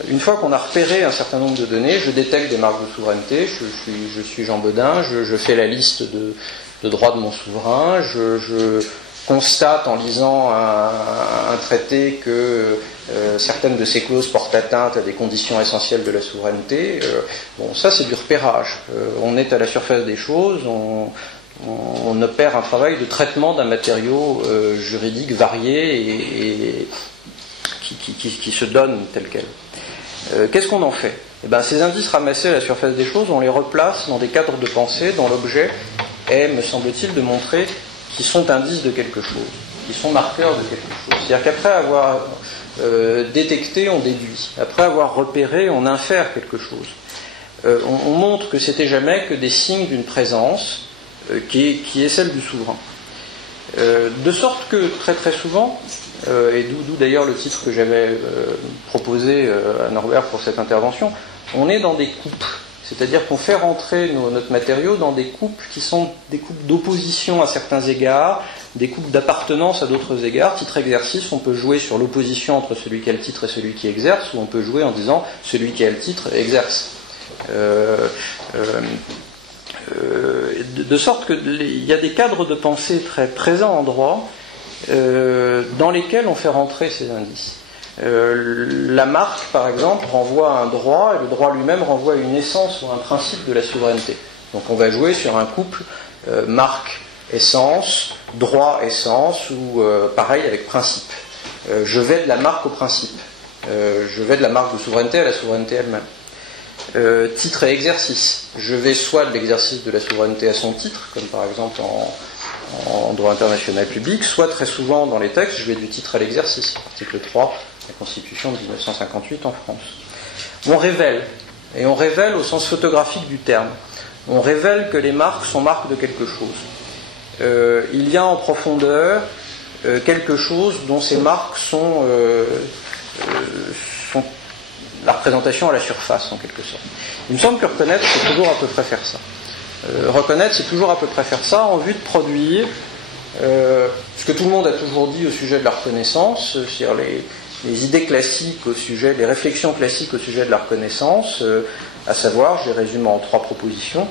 une fois qu'on a repéré un certain nombre de données, je détecte des marques de souveraineté, je suis Jean Bodin, je fais la liste de droits de mon souverain, je constate en lisant un traité que certaines de ces clauses portent atteinte à des conditions essentielles de la souveraineté. Bon, ça c'est du repérage. On est à la surface des choses, on opère un travail de traitement d'un matériau juridique varié et qui se donne tel quel. Qu'est-ce qu'on en fait ? Eh ben, ces indices ramassés à la surface des choses, on les replace dans des cadres de pensée dont l'objet est, me semble-t-il, de montrer qu'ils sont indices de quelque chose, qu'ils sont marqueurs de quelque chose. C'est-à-dire qu'après avoir détecté, on déduit. Après avoir repéré, on infère quelque chose. On montre que c'était jamais que des signes d'une présence qui est celle du souverain. De sorte que très très souvent, et d'où d'ailleurs le titre que j'avais proposé à Norbert pour cette intervention, on est dans des coupes. C'est-à-dire qu'on fait rentrer notre matériau dans des coupes qui sont des coupes d'opposition à certains égards, des coupes d'appartenance à d'autres égards. Titre exercice, on peut jouer sur l'opposition entre celui qui a le titre et celui qui exerce, ou on peut jouer en disant celui qui a le titre exerce. De sorte qu'il y a des cadres de pensée très présents en droit dans lesquels on fait rentrer ces indices. La marque, par exemple, renvoie à un droit, et le droit lui-même renvoie à une essence ou un principe de la souveraineté. Donc on va jouer sur un couple marque-essence, droit-essence, ou pareil avec principe. Je vais de la marque au principe. Je vais de la marque de souveraineté à la souveraineté elle-même. Titre et exercice. Je vais soit de l'exercice de la souveraineté à son titre, comme par exemple en droit international public, soit très souvent dans les textes, je vais du titre à l'exercice. Article 3, la Constitution de 1958 en France. On révèle, et on révèle au sens photographique du terme. On révèle que les marques sont marques de quelque chose. Il y a en profondeur quelque chose dont ces marques sont la représentation à la surface, en quelque sorte. Il me semble que reconnaître, c'est toujours à peu près faire ça. Reconnaître, c'est toujours à peu près faire ça en vue de produire ce que tout le monde a toujours dit au sujet de la reconnaissance, c'est-à-dire les idées classiques au sujet, les réflexions classiques au sujet de la reconnaissance, à savoir, je les résume en 3 propositions.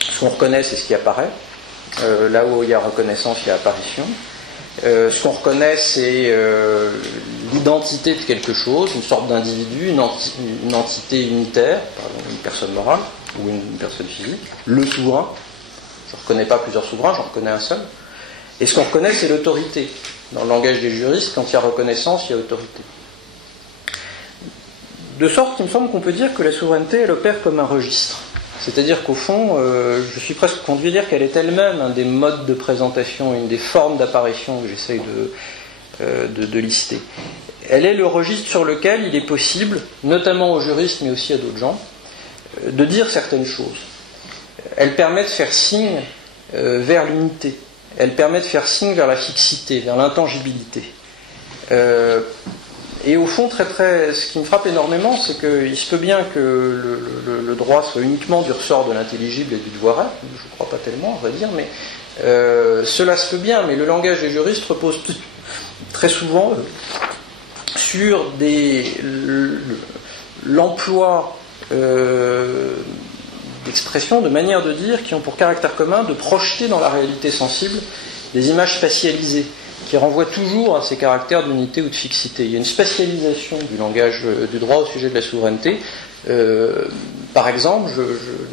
Ce qu'on reconnaît, c'est ce qui apparaît. Là où il y a reconnaissance, il y a apparition. Ce qu'on reconnaît, c'est l'identité de quelque chose, une sorte d'individu, une entité unitaire, une personne morale ou une personne physique, le souverain. Je ne reconnais pas plusieurs souverains, j'en reconnais un seul. Et ce qu'on reconnaît, c'est l'autorité. Dans le langage des juristes, quand il y a reconnaissance, il y a autorité. De sorte qu'il me semble qu'on peut dire que la souveraineté, elle opère comme un registre. C'est-à-dire qu'au fond, je suis presque conduit à dire qu'elle est elle-même un des modes de présentation, une des formes d'apparition que j'essaye de lister. elle est le registre sur lequel il est possible, notamment aux juristes mais aussi à d'autres gens, de dire certaines choses. Elle permet de faire signe vers l'unité. Elle permet de faire signe vers la fixité, vers l'intangibilité. Et au fond, ce qui me frappe énormément, c'est qu'il se peut bien que le droit soit uniquement du ressort de l'intelligible et du devoir être, je ne crois pas tellement, on va dire, mais cela se peut bien, mais le langage des juristes repose très souvent sur l'emploi d'expressions, de manières de dire qui ont pour caractère commun de projeter dans la réalité sensible des images spatialisées, qui renvoient toujours à ces caractères d'unité ou de fixité. Il y a une spatialisation du langage du droit au sujet de la souveraineté. Par exemple, je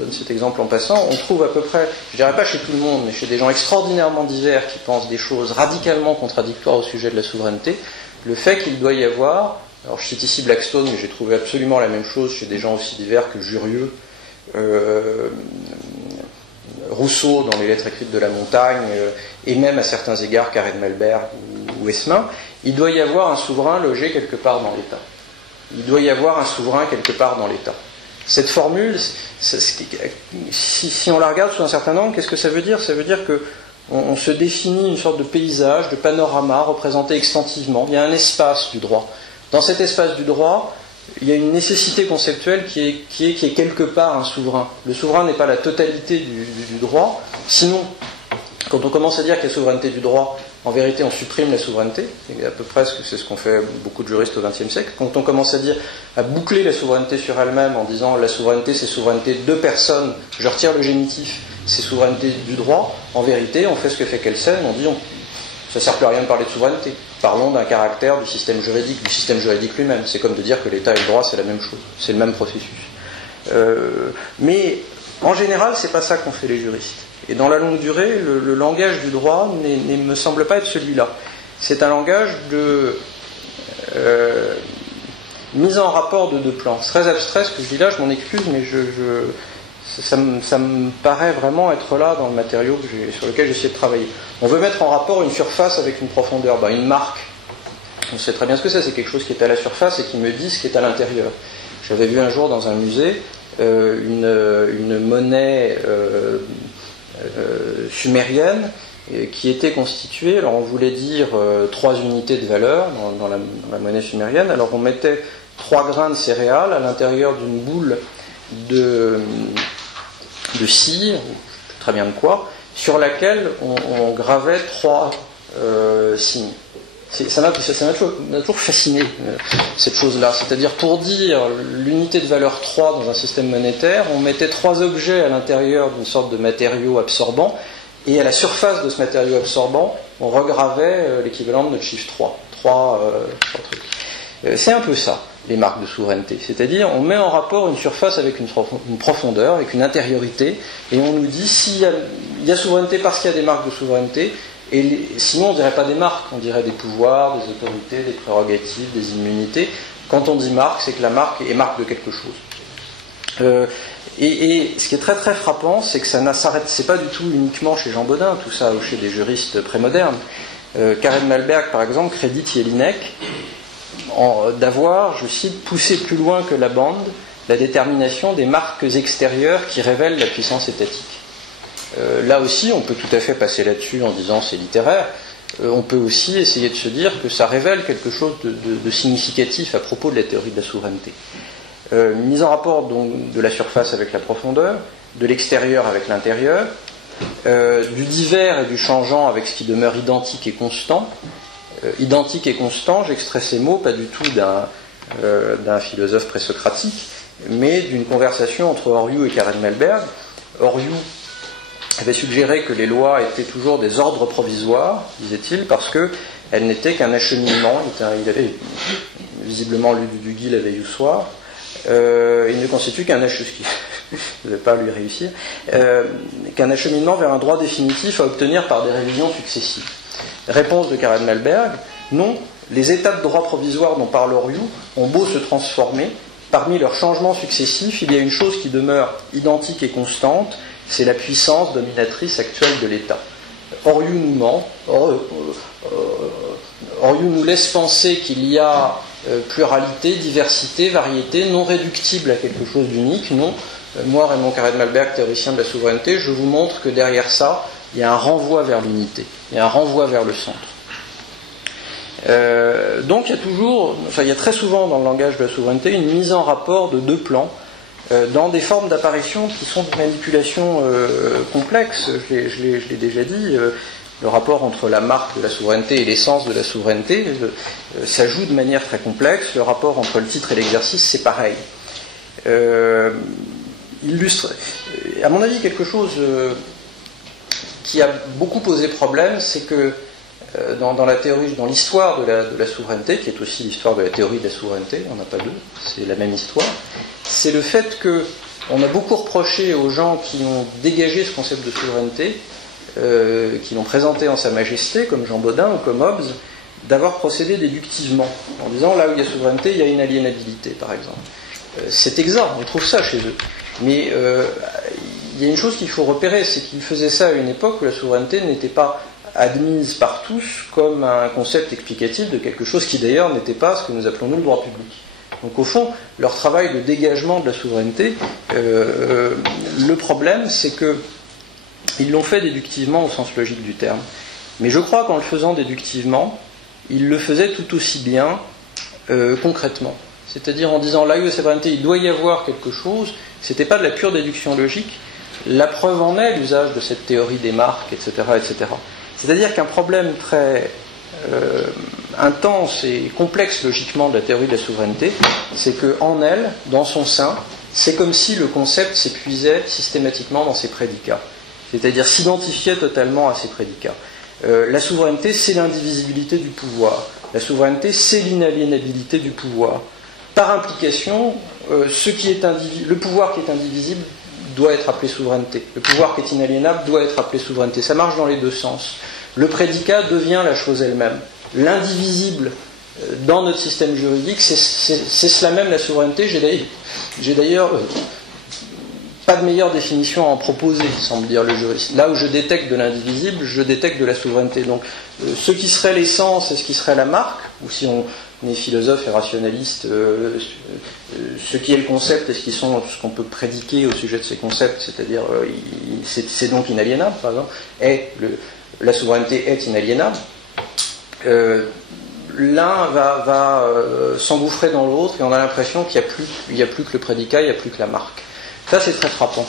donne cet exemple en passant, on trouve à peu près, je ne dirais pas chez tout le monde, mais chez des gens extraordinairement divers qui pensent des choses radicalement contradictoires au sujet de la souveraineté, le fait qu'il doit y avoir, alors je cite ici Blackstone, mais j'ai trouvé absolument la même chose chez des gens aussi divers que Jurieu, Rousseau dans les lettres écrites de la montagne, et même à certains égards Karen-Melberg ou Esmin, il doit y avoir un souverain logé quelque part dans l'État. Il doit y avoir un souverain quelque part dans l'État. Cette formule, si on la regarde sous un certain angle, qu'est-ce que ça veut dire ? Ça veut dire qu'on se définit une sorte de paysage, de panorama représenté extensivement. Il y a un espace du droit. Dans cet espace du droit, il y a une nécessité conceptuelle qui est quelque part un souverain. Le souverain n'est pas la totalité du droit. Sinon, quand on commence à dire qu'il y a souveraineté du droit, en vérité, on supprime la souveraineté. C'est à peu près c'est ce qu'ont fait beaucoup de juristes au XXe siècle. Quand on commence à boucler la souveraineté sur elle-même en disant la souveraineté, c'est souveraineté de personnes, je retire le génitif, c'est souveraineté du droit, en vérité, on fait ce que fait Kelsen, on dit ça ne sert plus à rien de parler de souveraineté. Parlons d'un caractère du système juridique lui-même. C'est comme de dire que l'État et le droit, c'est la même chose. C'est le même processus. Mais en général, c'est pas ça qu'ont fait les juristes. Et dans la longue durée, le langage du droit ne me semble pas être celui-là. C'est un langage de mise en rapport de deux plans. C'est très abstrait ce que je dis là, je m'en excuse, mais ça me paraît vraiment être là dans le matériau sur lequel j'essaie de travailler. On veut mettre en rapport une surface avec une profondeur. Une marque, on sait très bien ce que c'est quelque chose qui est à la surface et qui me dit ce qui est à l'intérieur. J'avais vu un jour dans un musée une monnaie sumérienne qui était constituée, alors on voulait dire 3 unités de valeur dans la monnaie sumérienne, alors on mettait 3 grains de céréales à l'intérieur d'une boule de cire, très bien de quoi, sur laquelle on gravait 3 signes. Ça m'a toujours fasciné, cette chose-là. C'est-à-dire, pour dire l'unité de valeur 3 dans un système monétaire, on mettait 3 objets à l'intérieur d'une sorte de matériau absorbant, et à la surface de ce matériau absorbant, on regravait l'équivalent de notre chiffre 3. 3 trucs. C'est un peu ça, les marques de souveraineté. C'est-à-dire, on met en rapport une surface avec une profondeur, avec une intériorité, et on nous dit s'il y a souveraineté parce qu'il y a des marques de souveraineté, et sinon on ne dirait pas des marques, on dirait des pouvoirs, des autorités, des prérogatives, des immunités. Quand on dit marque, c'est que la marque est marque de quelque chose. Et ce qui est très très frappant, c'est que ça ne s'arrête pas du tout uniquement chez Jean Bodin, tout ça, ou chez des juristes prémodernes. Karen-Melberg, par exemple, crédite Jelinek d'avoir, je cite, poussé plus loin que la bande la détermination des marques extérieures qui révèlent la puissance étatique. Là aussi, on peut tout à fait passer là-dessus en disant c'est littéraire. On peut aussi essayer de se dire que ça révèle quelque chose de significatif à propos de la théorie de la souveraineté. Mise en rapport donc de la surface avec la profondeur, de l'extérieur avec l'intérieur, du divers et du changeant avec ce qui demeure identique et constant. Identique et constant, j'extrais ces mots pas du tout d'un philosophe présocratique, mais d'une conversation entre Horiou et Karen-Melberg. Horiou avait suggéré que les lois étaient toujours des ordres provisoires, disait-il, parce qu'elles n'étaient qu'un acheminement. Il avait visiblement lu Duguay la veille au soir. Il ne constitue qu'un acheminement, je ne vais pas lui réussir, qu'un acheminement vers un droit définitif à obtenir par des révisions successives. Réponse de Karen-Melberg, non, les états de droit provisoire dont parle Horiou ont beau se transformer, parmi leurs changements successifs, il y a une chose qui demeure identique et constante, c'est la puissance dominatrice actuelle de l'État. Horiou nous ment, Oriou nous laisse penser qu'il y a pluralité, diversité, variété, non réductible à quelque chose d'unique. Non. Moi, Raymond Carré-de-Malberg, théoricien de la souveraineté, je vous montre que derrière ça, il y a un renvoi vers l'unité, il y a un renvoi vers le centre. Donc il y a très souvent dans le langage de la souveraineté une mise en rapport de deux plans dans des formes d'apparition qui sont de manipulation complexes. Je l'ai déjà dit, le rapport entre la marque de la souveraineté et l'essence de la souveraineté ça joue de manière très complexe. Le rapport entre le titre et l'exercice, c'est pareil. Illustre, à mon avis, quelque chose qui a beaucoup posé problème, c'est que dans la théorie, dans l'histoire de la souveraineté, qui est aussi l'histoire de la théorie de la souveraineté, on n'a pas deux, c'est la même histoire, c'est le fait qu'on a beaucoup reproché aux gens qui ont dégagé ce concept de souveraineté, qui l'ont présenté en sa majesté, comme Jean Bodin ou comme Hobbes, d'avoir procédé déductivement, en disant là où il y a souveraineté, il y a inaliénabilité, par exemple. C'est exact, on trouve ça chez eux. Mais il y a une chose qu'il faut repérer, c'est qu'ils faisaient ça à une époque où la souveraineté n'était pas admise par tous comme un concept explicatif de quelque chose qui d'ailleurs n'était pas ce que nous appelons nous le droit public. Donc au fond, leur travail de dégagement de la souveraineté, le problème c'est qu'ils l'ont fait déductivement au sens logique du terme. Mais je crois qu'en le faisant déductivement, ils le faisaient tout aussi bien concrètement. C'est-à-dire en disant là où il y a souveraineté, il doit y avoir quelque chose, c'était pas de la pure déduction logique. La preuve en est l'usage de cette théorie des marques, etc., etc. C'est-à-dire qu'un problème très intense et complexe logiquement de la théorie de la souveraineté, c'est qu'en elle, dans son sein, c'est comme si le concept s'épuisait systématiquement dans ses prédicats, c'est-à-dire s'identifiait totalement à ses prédicats. La souveraineté, c'est l'indivisibilité du pouvoir. La souveraineté, c'est l'inaliénabilité du pouvoir. Par implication, le pouvoir qui est indivisible doit être appelé souveraineté. Le pouvoir qui est inaliénable doit être appelé souveraineté. Ça marche dans les deux sens. Le prédicat devient la chose elle-même. L'indivisible dans notre système juridique, c'est cela même la souveraineté. J'ai d'ailleurs pas de meilleure définition à en proposer, semble dire le juriste. Là où je détecte de l'indivisible, je détecte de la souveraineté. Donc, ce qui serait l'essence et ce qui serait la marque, ou si on est philosophe et rationaliste, ce qui est le concept et ce qu'on peut prédiquer au sujet de ces concepts, c'est-à-dire c'est donc inaliénable, par exemple, la souveraineté est inaliénable. L'un va s'engouffrer dans l'autre et on a l'impression qu'il n'y a plus que le prédicat, il n'y a plus que la marque. Ça, c'est très frappant.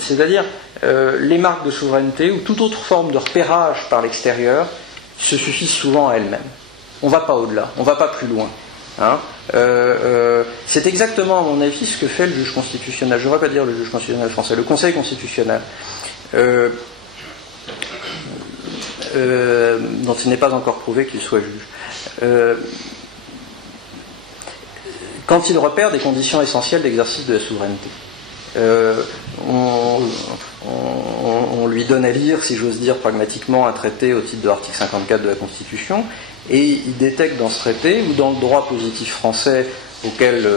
C'est-à-dire, les marques de souveraineté ou toute autre forme de repérage par l'extérieur se suffisent souvent à elles-mêmes. On ne va pas au-delà, on ne va pas plus loin. Hein. C'est exactement, à mon avis, ce que fait le juge constitutionnel. Je ne devrais pas dire le juge constitutionnel français, le Conseil constitutionnel. Dont il n'est pas encore prouvé qu'il soit juge. Quand il repère des conditions essentielles d'exercice de la souveraineté. On lui donne à lire, si j'ose dire pragmatiquement, un traité au titre de l'article 54 de la Constitution, et il détecte dans ce traité, ou dans le droit positif français auquel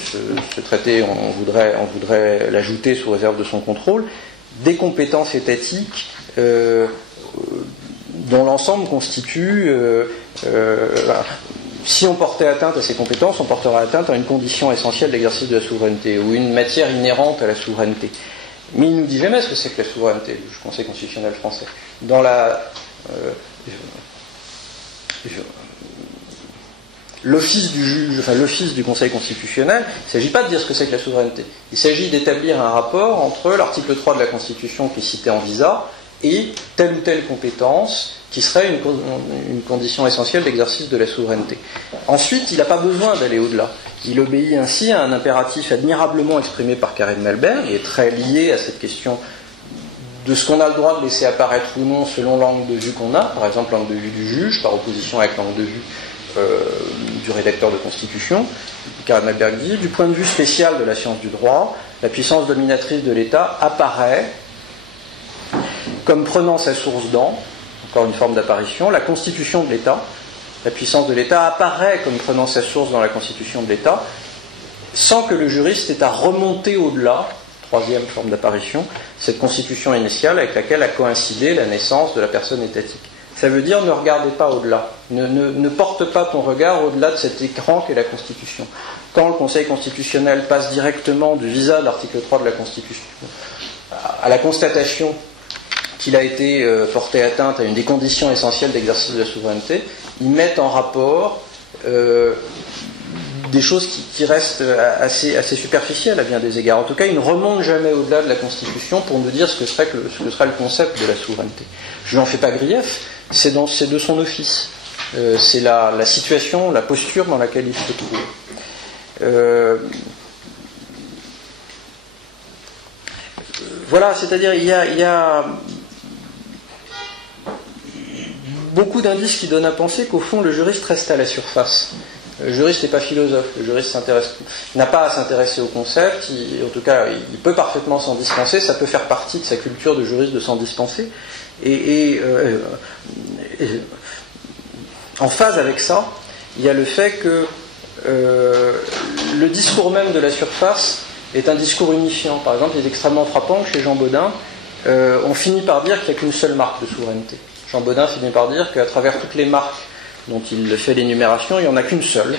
ce traité, on voudrait l'ajouter sous réserve de son contrôle, des compétences étatiques dont l'ensemble constitue... si on portait atteinte à ces compétences, on porterait atteinte à une condition essentielle d'exercice de la souveraineté, ou une matière inhérente à la souveraineté. Mais il ne nous dit jamais ce que c'est que la souveraineté, le Conseil constitutionnel français. Dans l'office du juge, enfin l'office du Conseil constitutionnel, il ne s'agit pas de dire ce que c'est que la souveraineté. Il s'agit d'établir un rapport entre l'article 3 de la Constitution qui est cité en visa et telle ou telle compétence qui serait une condition essentielle d'exercice de la souveraineté. Ensuite, il n'a pas besoin d'aller au-delà. Il obéit ainsi à un impératif admirablement exprimé par Carré-de-Malberg, et très lié à cette question de ce qu'on a le droit de laisser apparaître ou non selon l'angle de vue qu'on a, par exemple l'angle de vue du juge, par opposition avec l'angle de vue du rédacteur de Constitution. Carré-de-Malberg dit, du point de vue spécial de la science du droit, la puissance dominatrice de l'État apparaît comme prenant sa source dans, encore une forme d'apparition, la constitution de l'État. La puissance de l'État apparaît comme prenant sa source dans la constitution de l'État, sans que le juriste ait à remonter au-delà, troisième forme d'apparition, cette constitution initiale avec laquelle a coïncidé la naissance de la personne étatique. Ça veut dire ne regardez pas au-delà. Ne porte pas ton regard au-delà de cet écran qu'est la Constitution. Quand le Conseil constitutionnel passe directement du visa de l'article 3 de la Constitution à la constatation qu'il a été porté atteinte à une des conditions essentielles d'exercice de la souveraineté, ils mettent en rapport des choses qui restent assez superficielles à bien des égards. En tout cas, ils ne remontent jamais au-delà de la Constitution pour nous dire ce que sera le concept de la souveraineté. Je lui en fais pas grief, c'est de son office. C'est la situation, la posture dans laquelle il se trouve. Voilà, c'est-à-dire il y a beaucoup d'indices qui donnent à penser qu'au fond le juriste reste à la surface. Le juriste n'est pas philosophe, le juriste n'a pas à s'intéresser au concept, en tout cas il peut parfaitement s'en dispenser, ça peut faire partie de sa culture de juriste de s'en dispenser. Et en phase avec ça, il y a le fait que le discours même de la surface est un discours unifiant. Par exemple, il est extrêmement frappant que chez Jean Bodin, on finit par dire qu'il n'y a qu'une seule marque de souveraineté. Jean Bodin finit par dire qu'à travers toutes les marques dont il fait l'énumération, il n'y en a qu'une seule,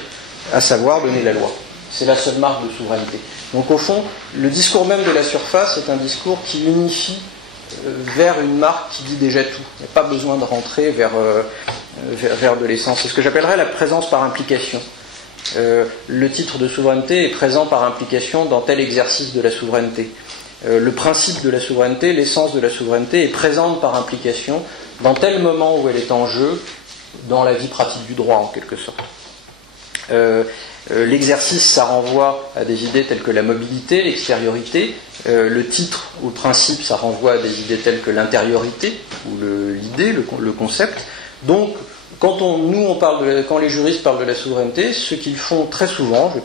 à savoir donner la loi. C'est la seule marque de souveraineté. Donc au fond, le discours même de la surface est un discours qui unifie vers une marque qui dit déjà tout. Il n'y a pas besoin de rentrer vers de l'essence. C'est ce que j'appellerais la présence par implication. Le titre de souveraineté est présent par implication dans tel exercice de la souveraineté. Le principe de la souveraineté, l'essence de la souveraineté est présente par implication dans tel moment où elle est en jeu dans la vie pratique du droit, en quelque sorte. L'exercice, ça renvoie à des idées telles que la mobilité, l'extériorité. Le titre ou le principe, ça renvoie à des idées telles que l'intériorité, ou l'idée, le concept. Donc, quand les juristes parlent de la souveraineté, ce qu'ils font très souvent, je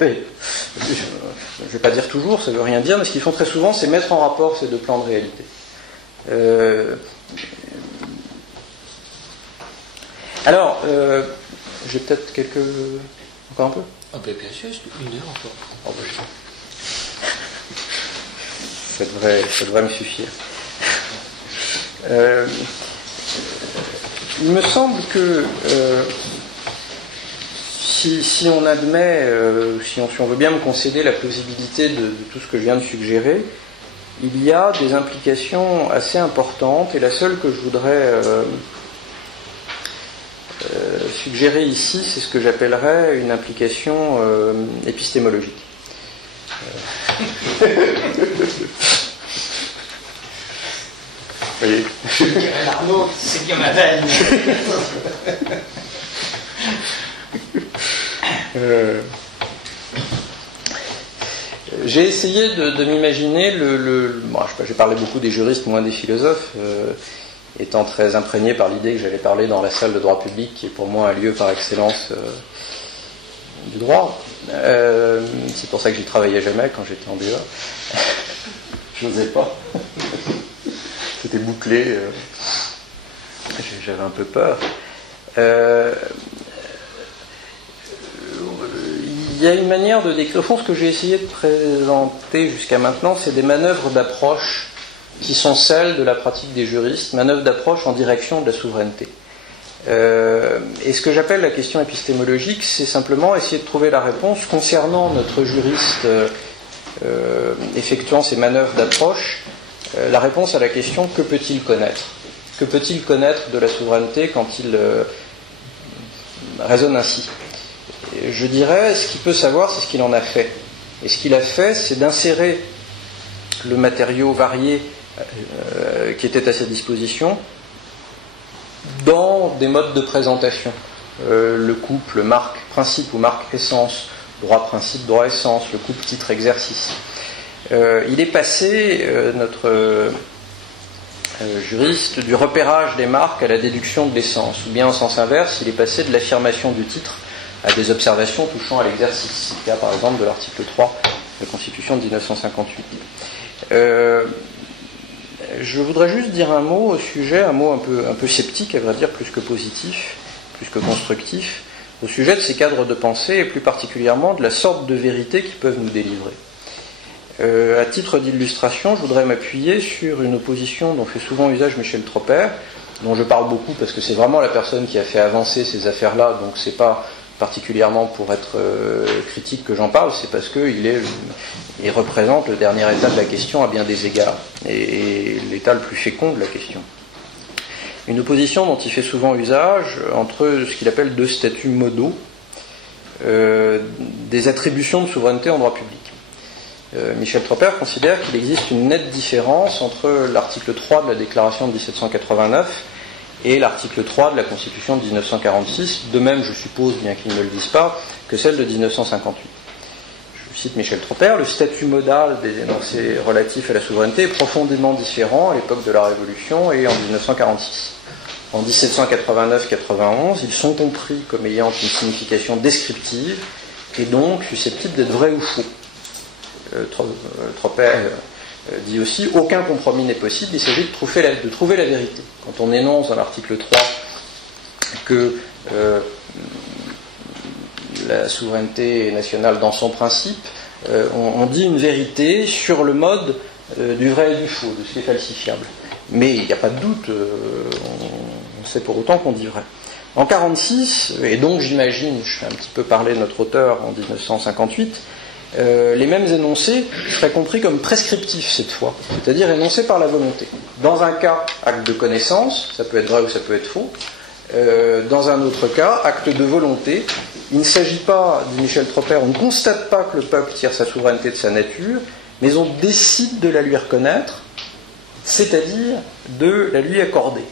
vais pas dire toujours, ça veut rien dire, mais ce qu'ils font très souvent, c'est mettre en rapport ces deux plans de réalité. Alors, j'ai peut-être encore un peu. Ah ben bien sûr, c'est 1 heure encore. Oh, ben, ça devrait me suffire. Il me semble que si on admet, si on veut bien me concéder la plausibilité de tout ce que je viens de suggérer, il y a des implications assez importantes, et la seule que je voudrais suggérer ici, c'est ce que j'appellerais une implication épistémologique. Vous voyez, Arnaud, c'est bien ma veine. J'ai essayé de m'imaginer bon, je sais pas, j'ai parlé beaucoup des juristes, moins des philosophes, étant très imprégné par l'idée que j'allais parler dans la salle de droit public, qui est pour moi un lieu par excellence du droit. C'est pour ça que j'y travaillais jamais quand j'étais en BA. Je n'osais pas. C'était bouclé. J'avais un peu peur. Il y a une manière de décrire. Au fond, ce que j'ai essayé de présenter jusqu'à maintenant, c'est des manœuvres d'approche qui sont celles de la pratique des juristes, manœuvres d'approche en direction de la souveraineté. Et ce que j'appelle la question épistémologique, c'est simplement essayer de trouver la réponse concernant notre juriste effectuant ces manœuvres d'approche, la réponse à la question que peut-il connaître ? Que peut-il connaître de la souveraineté quand il raisonne ainsi ? Et je dirais, ce qu'il peut savoir, c'est ce qu'il en a fait. Et ce qu'il a fait, c'est d'insérer le matériau varié qui était à sa disposition dans des modes de présentation. Le couple marque-principe ou marque-essence, droit-principe, droit-essence, le couple titre-exercice. Il est passé, notre juriste, du repérage des marques à la déduction de l'essence, ou bien en sens inverse, il est passé de l'affirmation du titre à des observations touchant à l'exercice. C'est le cas par exemple de l'article 3 de la Constitution de 1958. Je voudrais juste dire un mot au sujet, un mot un peu sceptique, à vrai dire, plus que positif, plus que constructif, au sujet de ces cadres de pensée et plus particulièrement de la sorte de vérité qu'ils peuvent nous délivrer. À titre d'illustration, je voudrais m'appuyer sur une opposition dont fait souvent usage Michel Tropper, dont je parle beaucoup parce que c'est vraiment la personne qui a fait avancer ces affaires-là, donc c'est pas particulièrement pour être critique que j'en parle, c'est parce qu'il représente le dernier état de la question à bien des égards, et l'état le plus fécond de la question. Une opposition dont il fait souvent usage entre ce qu'il appelle deux statuts modaux, des attributions de souveraineté en droit public. Michel Tropper considère qu'il existe une nette différence entre l'article 3 de la Déclaration de 1789 et l'article 3 de la Constitution de 1946, de même, je suppose, bien qu'ils ne le disent pas, que celle de 1958. Je cite Michel Tropper, le statut modal des énoncés relatifs à la souveraineté est profondément différent à l'époque de la Révolution et en 1946. En 1789-91, ils sont compris comme ayant une signification descriptive et donc susceptibles d'être vrais ou faux. Tropper dit aussi « aucun compromis n'est possible, il s'agit de trouver la vérité ». Quand on énonce dans l'article 3 que la souveraineté est nationale dans son principe, on dit une vérité sur le mode du vrai et du faux, de ce qui est falsifiable. Mais il n'y a pas de doute, on sait pour autant qu'on dit vrai. En 1946, et donc j'imagine, je fais un petit peu parler de notre auteur en 1958, les mêmes énoncés seraient compris comme prescriptifs cette fois, c'est-à-dire énoncés par la volonté. Dans un cas, acte de connaissance, ça peut être vrai ou ça peut être faux. Dans un autre cas, acte de volonté. Il ne s'agit pas, dit Michel Tropper, on ne constate pas que le peuple tire sa souveraineté de sa nature, mais on décide de la lui reconnaître, c'est-à-dire de la lui accorder.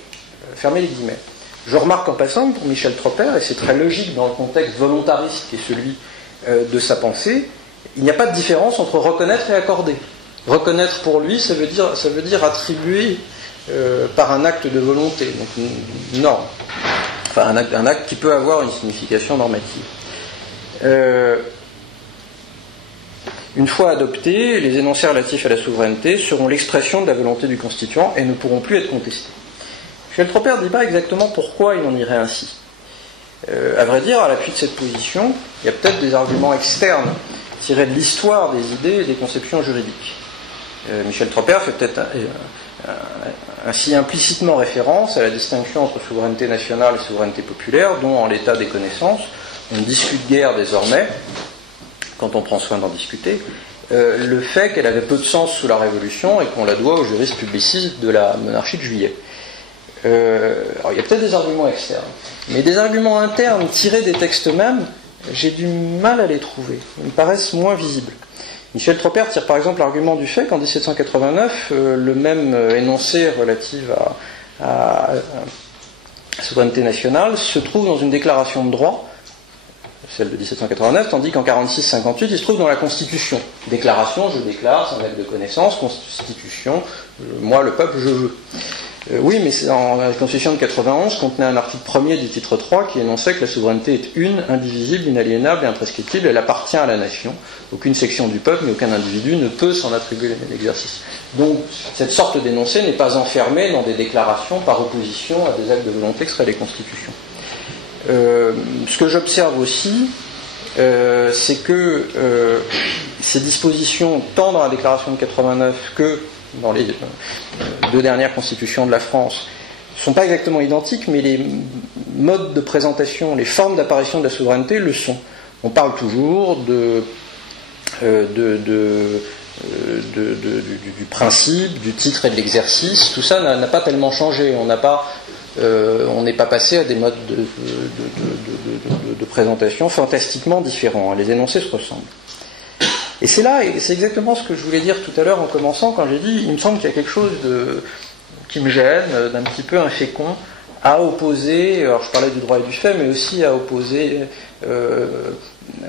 Fermez les guillemets. Je remarque en passant pour Michel Tropper, et c'est très logique dans le contexte volontariste qui est celui de sa pensée, il n'y a pas de différence entre reconnaître et accorder. Reconnaître pour lui, ça veut dire attribuer par un acte de volonté, donc une norme. Enfin, un acte qui peut avoir une signification normative. Une fois adoptés, les énoncés relatifs à la souveraineté seront l'expression de la volonté du constituant et ne pourront plus être contestés. Michel Tropper ne dit pas exactement pourquoi il en irait ainsi. À vrai dire, à l'appui de cette position, il y a peut-être des arguments externes tirés de l'histoire des idées et des conceptions juridiques. Michel Tropper fait peut-être ainsi implicitement référence à la distinction entre souveraineté nationale et souveraineté populaire, dont en l'état des connaissances, on ne discute guère désormais, quand on prend soin d'en discuter, le fait qu'elle avait peu de sens sous la Révolution et qu'on la doit aux juristes publicistes de la monarchie de Juillet. Alors il y a peut-être des arguments externes, mais des arguments internes tirés des textes mêmes, j'ai du mal à les trouver. Ils me paraissent moins visibles. Michel Tropper tire par exemple l'argument du fait qu'en 1789, le même énoncé relatif à la souveraineté nationale se trouve dans une déclaration de droit, celle de 1789, tandis qu'en 46-58, il se trouve dans la Constitution. Déclaration, je déclare, c'est un acte de connaissance, Constitution, moi le peuple, je veux. Oui, mais la Constitution de 91 contenait un article 1er du titre 3 qui énonçait que la souveraineté est une, indivisible, inaliénable et imprescriptible, elle appartient à la nation. Aucune section du peuple, mais aucun individu ne peut s'en attribuer l'exercice. Donc, cette sorte d'énoncé n'est pas enfermé dans des déclarations par opposition à des actes de volonté que seraient les constitutions. Ce que j'observe aussi, c'est que ces dispositions, tant dans la déclaration de 89 que dans les deux dernières constitutions de la France, ne sont pas exactement identiques, mais les modes de présentation, les formes d'apparition de la souveraineté le sont. On parle toujours du principe, du titre et de l'exercice. Tout ça n'a pas tellement changé. On n'est pas passé à des modes de présentation fantastiquement différents. Les énoncés se ressemblent. Et c'est là, et c'est exactement ce que je voulais dire tout à l'heure en commençant, quand j'ai dit, il me semble qu'il y a quelque chose qui me gêne, d'un petit peu infécond, à opposer, alors je parlais du droit et du fait, mais aussi à opposer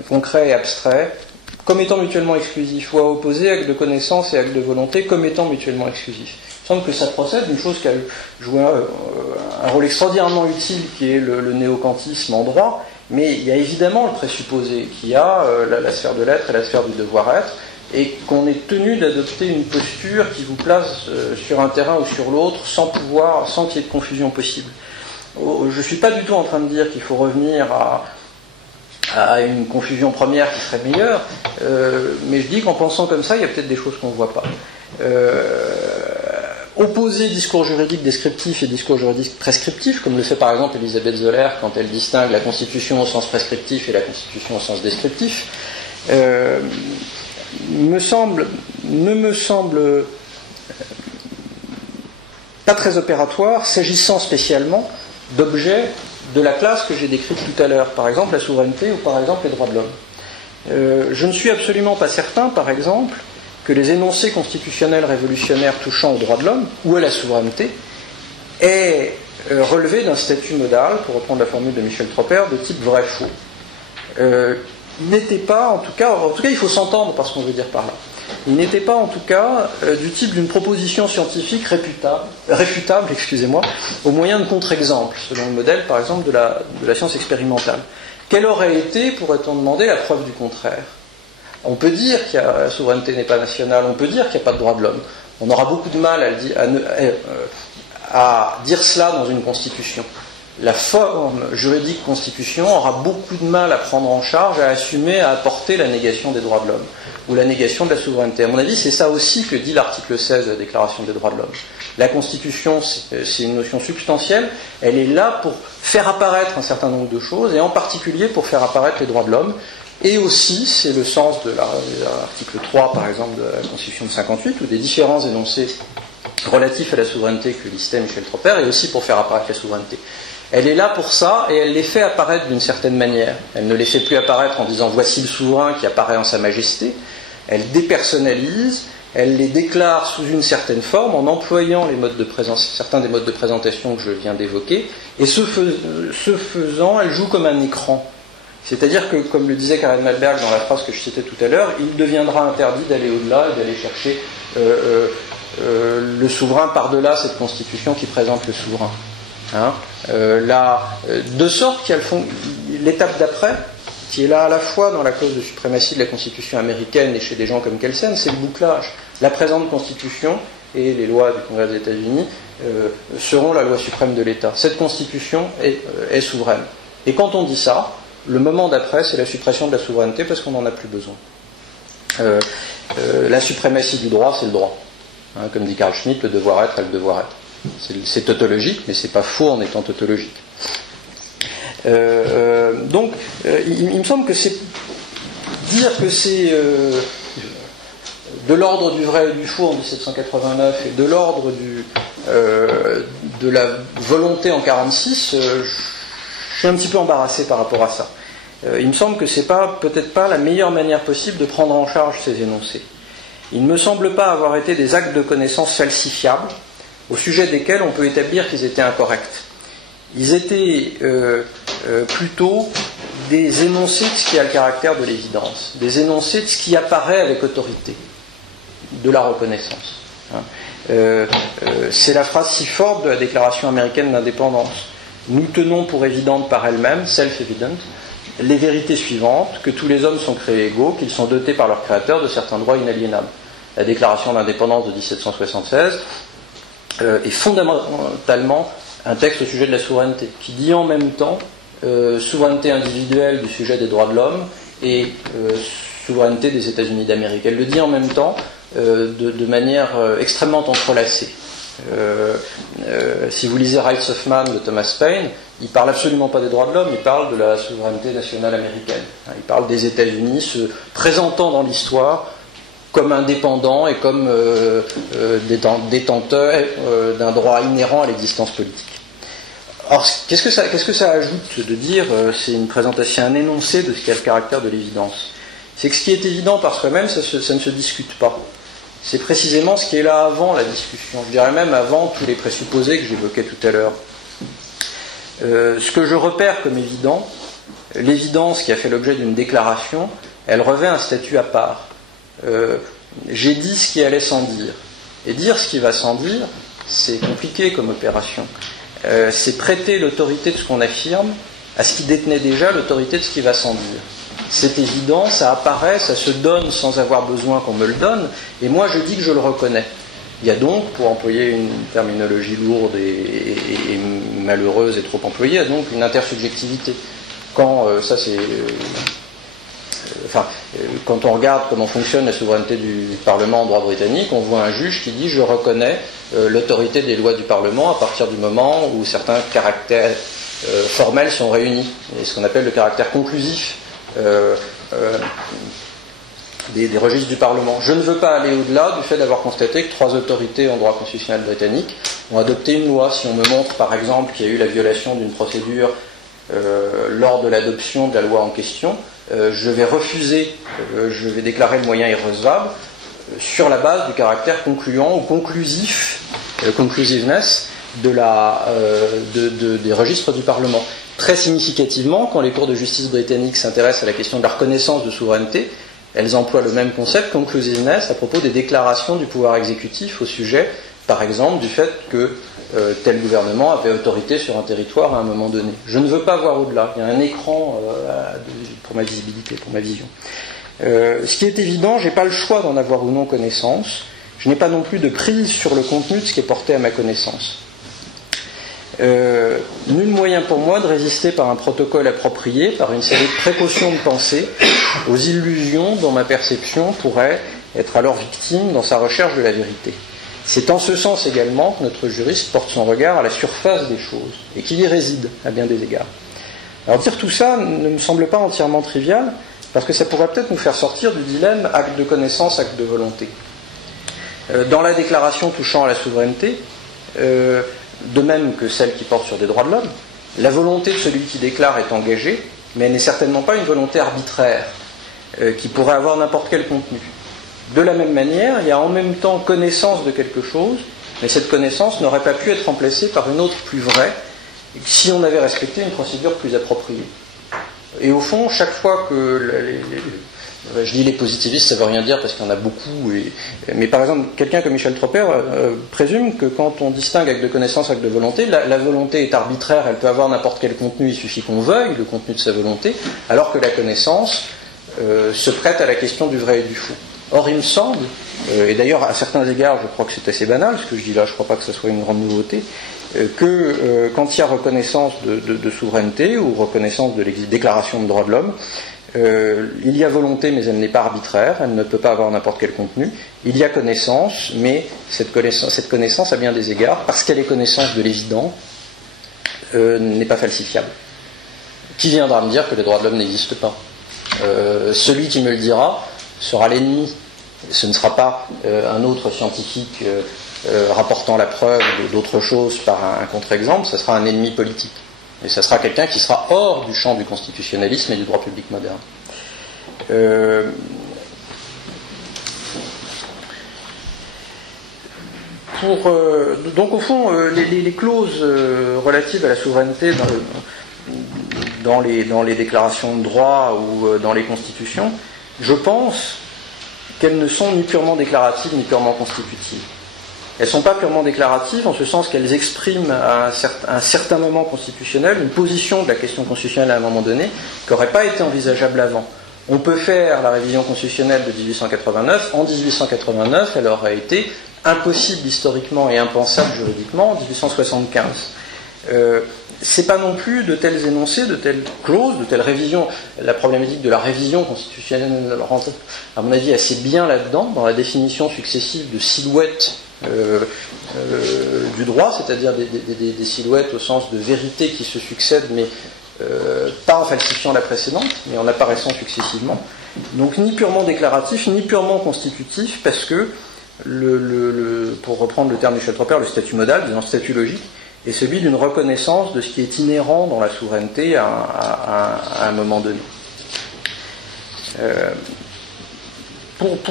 concret et abstrait, comme étant mutuellement exclusifs, ou à opposer acte de connaissance et acte de volonté comme étant mutuellement exclusifs. Il me semble que ça procède d'une chose qui a joué un rôle extraordinairement utile, qui est le néo-kantisme en droit, mais il y a évidemment le présupposé qu'il y a la sphère de l'être et la sphère du devoir-être, et qu'on est tenu d'adopter une posture qui vous place sur un terrain ou sur l'autre sans qu'il y ait de confusion possible. Je ne suis pas du tout en train de dire qu'il faut revenir à une confusion première qui serait meilleure, mais je dis qu'en pensant comme ça, il y a peut-être des choses qu'on ne voit pas. opposer discours juridique descriptif et discours juridique prescriptif, comme le fait par exemple Elisabeth Zoller quand elle distingue la Constitution au sens prescriptif et la Constitution au sens descriptif, ne me semble pas très opératoire, s'agissant spécialement d'objets de la classe que j'ai décrite tout à l'heure, par exemple la souveraineté ou par exemple les droits de l'homme. Je ne suis absolument pas certain, par exemple, que les énoncés constitutionnels révolutionnaires touchant aux droits de l'homme ou à la souveraineté aient relevé d'un statut modal, pour reprendre la formule de Michel Tropper, de type vrai-faux. N'était pas, en tout cas il faut s'entendre par ce qu'on veut dire par là. Il n'était pas en tout cas du type d'une proposition scientifique réfutable, au moyen de contre-exemples, selon le modèle par exemple de la science expérimentale. Quelle aurait été, pourrait-on demander, la preuve du contraire ? On peut dire que la souveraineté n'est pas nationale, on peut dire qu'il n'y a pas de droit de l'homme. On aura beaucoup de mal à dire cela dans une constitution. La forme juridique constitution aura beaucoup de mal à prendre en charge, à assumer, à apporter la négation des droits de l'homme ou la négation de la souveraineté. À mon avis, c'est ça aussi que dit l'article 16 de la Déclaration des droits de l'homme. La Constitution, c'est une notion substantielle, elle est là pour faire apparaître un certain nombre de choses, et en particulier pour faire apparaître les droits de l'homme. Et aussi, c'est le sens de l'article 3, par exemple, de la Constitution de 58, ou des différents énoncés relatifs à la souveraineté que listait Michel Tropper, et aussi pour faire apparaître la souveraineté. Elle est là pour ça, et elle les fait apparaître d'une certaine manière. Elle ne les fait plus apparaître en disant « voici le souverain qui apparaît en sa majesté ». Elle dépersonnalise, elle les déclare sous une certaine forme en employant certains des modes de présentation que je viens d'évoquer, et ce faisant, elle joue comme un écran. C'est-à-dire que, comme le disait Karen Malberg dans la phrase que je citais tout à l'heure, il deviendra interdit d'aller au-delà et d'aller chercher le souverain par-delà cette constitution qui présente le souverain. De sorte qu'il y a l'étape d'après, qui est là à la fois dans la clause de suprématie de la Constitution américaine et chez des gens comme Kelsen, c'est le bouclage. La présente Constitution et les lois du Congrès des États-Unis seront la loi suprême de l'État. Cette Constitution est souveraine. Et quand on dit ça, le moment d'après, c'est la suppression de la souveraineté parce qu'on n'en a plus besoin. La suprématie du droit, c'est le droit. Comme dit Carl Schmitt, le devoir-être est le devoir-être. C'est tautologique, mais c'est pas faux en étant tautologique. Donc, il me semble que c'est dire que c'est de l'ordre du vrai et du faux en 1789 et de l'ordre de la volonté en 46, je suis un petit peu embarrassé par rapport à ça. Il me semble que c'est peut-être pas la meilleure manière possible de prendre en charge ces énoncés. Il ne me semble pas avoir été des actes de connaissance falsifiables au sujet desquels on peut établir qu'ils étaient incorrects. Ils étaient plutôt des énoncés de ce qui a le caractère de l'évidence, des énoncés de ce qui apparaît avec autorité, de la reconnaissance. C'est la phrase si forte de la Déclaration américaine d'indépendance. Nous tenons pour évidentes par elles-mêmes, self-evident, les vérités suivantes, que tous les hommes sont créés égaux, qu'ils sont dotés par leur créateur de certains droits inaliénables. La Déclaration d'indépendance de 1776 est fondamentalement un texte au sujet de la souveraineté, qui dit en même temps souveraineté individuelle du sujet des droits de l'homme et souveraineté des États-Unis d'Amérique. Elle le dit en même temps de manière extrêmement entrelacée. Si vous lisez Rights of Man de Thomas Paine, il parle absolument pas des droits de l'homme, il parle de la souveraineté nationale américaine. Il parle des États-Unis se présentant dans l'histoire comme indépendants et comme détenteurs d'un droit inhérent à l'existence politique. Or, qu'est-ce que ça ajoute de dire c'est une présentation, un énoncé de ce qui a le caractère de l'évidence? C'est que ce qui est évident par soi-même, ça ne se discute pas. C'est précisément ce qui est là avant la discussion, je dirais même avant tous les présupposés que j'évoquais tout à l'heure. Ce que je repère comme évident, l'évidence qui a fait l'objet d'une déclaration, elle revêt un statut à part. J'ai dit ce qui allait sans dire. Et dire ce qui va sans dire, c'est compliqué comme opération. C'est prêter l'autorité de ce qu'on affirme à ce qui détenait déjà l'autorité de ce qui va sans dire. C'est évident, ça apparaît, ça se donne sans avoir besoin qu'on me le donne, et moi je dis que je le reconnais. Il y a donc, pour employer une terminologie lourde et malheureuse et trop employée, il y a donc une intersubjectivité. Quand, ça c'est quand on regarde comment fonctionne la souveraineté du Parlement en droit britannique, on voit un juge qui dit « je reconnais l'autorité des lois du Parlement à partir du moment où certains caractères formels sont réunis », et ce qu'on appelle le caractère conclusif des registres du Parlement. Je ne veux pas aller au-delà du fait d'avoir constaté que 3 autorités en droit constitutionnel britannique ont adopté une loi. Si on me montre par exemple qu'il y a eu la violation d'une procédure lors de l'adoption de la loi en question, je vais refuser, je vais déclarer le moyen irrecevable sur la base du caractère concluant ou conclusif, conclusiveness des registres du Parlement. Très significativement, quand les cours de justice britanniques s'intéressent à la question de la reconnaissance de souveraineté, elles emploient le même concept, conclusiveness, à propos des déclarations du pouvoir exécutif au sujet, par exemple, du fait que tel gouvernement avait autorité sur un territoire à un moment donné. Je ne veux pas voir au-delà. Il y a un écran pour ma visibilité, pour ma vision. Ce qui est évident, je n'ai pas le choix d'en avoir ou non connaissance. Je n'ai pas non plus de prise sur le contenu de ce qui est porté à ma connaissance. Nul moyen pour moi de résister par un protocole approprié, par une série de précautions de pensée, aux illusions dont ma perception pourrait être alors victime dans sa recherche de la vérité. C'est en ce sens également que notre juriste porte son regard à la surface des choses, et qu'il y réside à bien des égards. Alors dire tout ça ne me semble pas entièrement trivial, parce que ça pourrait peut-être nous faire sortir du dilemme acte de connaissance, acte de volonté. Dans la déclaration touchant à la souveraineté, de même que celle qui porte sur des droits de l'homme, la volonté de celui qui déclare est engagée, mais elle n'est certainement pas une volonté arbitraire, qui pourrait avoir n'importe quel contenu. De la même manière, il y a en même temps connaissance de quelque chose, mais cette connaissance n'aurait pas pu être remplacée par une autre plus vraie, si on avait respecté une procédure plus appropriée. Et au fond, chaque fois que je dis les positivistes, ça ne veut rien dire parce qu'il y en a beaucoup. Mais par exemple, quelqu'un comme Michel Tropper présume que quand on distingue acte de connaissance, acte de volonté, la volonté est arbitraire, elle peut avoir n'importe quel contenu, il suffit qu'on veuille le contenu de sa volonté, alors que la connaissance se prête à la question du vrai et du faux. Or, il me semble, et d'ailleurs à certains égards, je crois que c'est assez banal, ce que je dis là, je ne crois pas que ce soit une grande nouveauté, que quand il y a reconnaissance de souveraineté ou reconnaissance de déclaration de droits de l'homme, il y a volonté, mais elle n'est pas arbitraire, elle ne peut pas avoir n'importe quel contenu. Il y a connaissance, mais cette connaissance, à bien des égards, parce qu'elle est connaissance de l'évident, n'est pas falsifiable. Qui viendra me dire que les droits de l'homme n'existent pas ? Celui qui me le dira sera l'ennemi. Ce ne sera pas un autre scientifique rapportant la preuve d'autre chose par un contre-exemple, ce sera un ennemi politique. Et ce sera quelqu'un qui sera hors du champ du constitutionnalisme et du droit public moderne. Donc au fond, les clauses relatives à la souveraineté dans les déclarations de droit ou dans les constitutions, je pense qu'elles ne sont ni purement déclaratives ni purement constitutives. Elles ne sont pas purement déclaratives en ce sens qu'elles expriment à un certain moment constitutionnel une position de la question constitutionnelle à un moment donné qui n'aurait pas été envisageable avant. On peut faire la révision constitutionnelle de 1889. En 1889, elle aurait été impossible historiquement et impensable juridiquement en 1875. C'est pas non plus de tels énoncés, de telles clauses, de telles révisions. La problématique de la révision constitutionnelle rentre, à mon avis, assez bien là-dedans, dans la définition successive de silhouettes du droit, c'est-à-dire des silhouettes au sens de vérité qui se succèdent, mais pas en falsifiant la précédente, mais en apparaissant successivement. Donc ni purement déclaratif, ni purement constitutif, parce que, pour reprendre le terme de Michel Tropper, le statut modal, disons statut logique, est celui d'une reconnaissance de ce qui est inhérent dans la souveraineté à un moment donné. Pour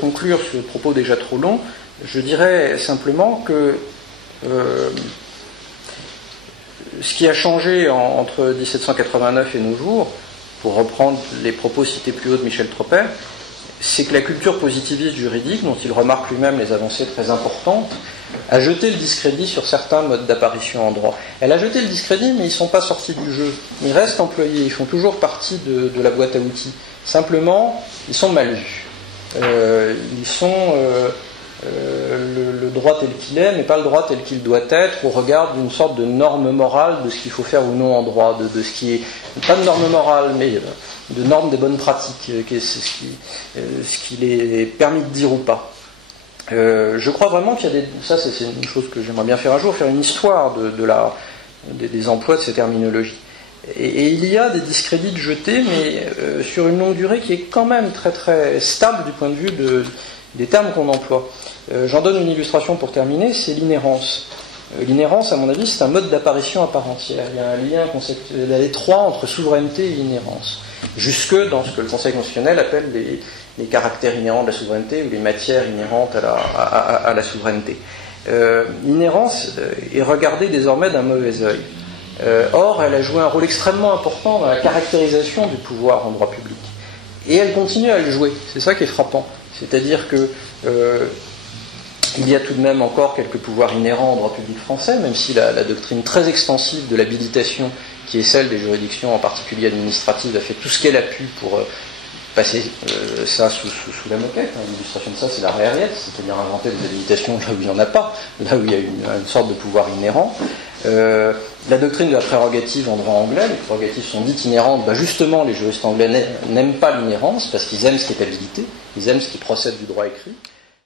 conclure ce propos déjà trop long, je dirais simplement que ce qui a changé entre 1789 et nos jours, pour reprendre les propos cités plus haut de Michel Tropper, c'est que la culture positiviste juridique, dont il remarque lui-même les avancées très importantes, a jeté le discrédit sur certains modes d'apparition en droit. Elle a jeté le discrédit, mais ils ne sont pas sortis du jeu. Ils restent employés, ils font toujours partie de la boîte à outils. Simplement, ils sont mal vus. le droit tel qu'il est, mais pas le droit tel qu'il doit être, au regard d'une sorte de norme morale de ce qu'il faut faire ou non en droit, de ce qui est, pas de norme morale, mais de norme des bonnes pratiques, ce qu'il est permis de dire ou pas. Je crois vraiment qu'il y a ça c'est une chose que j'aimerais bien faire un jour, faire une histoire des emplois de ces terminologies. Et il y a des discrédits jetés, mais sur une longue durée qui est quand même très très stable du point de vue des termes qu'on emploie. J'en donne une illustration pour terminer, c'est l'inhérence. L'inhérence, à mon avis, c'est un mode d'apparition à part entière. Il y a un lien conceptuel étroit entre souveraineté et inhérence, jusque dans ce que le Conseil constitutionnel appelle les caractères inhérents de la souveraineté ou les matières inhérentes à la souveraineté. L'inhérence est regardée désormais d'un mauvais œil. Or, elle a joué un rôle extrêmement important dans la caractérisation du pouvoir en droit public. Et elle continue à le jouer. C'est ça qui est frappant. C'est-à-dire que il y a tout de même encore quelques pouvoirs inhérents en droit public français, même si la doctrine très extensive de l'habilitation, qui est celle des juridictions, en particulier administratives, a fait tout ce qu'elle a pu pour passer ça sous la moquette. L'illustration de ça, c'est l'arrêt Ariès, c'est-à-dire inventer des habilitations là où il n'y en a pas, là où il y a une sorte de pouvoir inhérent. La doctrine de la prérogative en droit anglais, les prérogatives sont dites inhérentes, justement les juristes anglais n'aiment pas l'inhérence parce qu'ils aiment ce qui est habilité, ils aiment ce qui procède du droit écrit.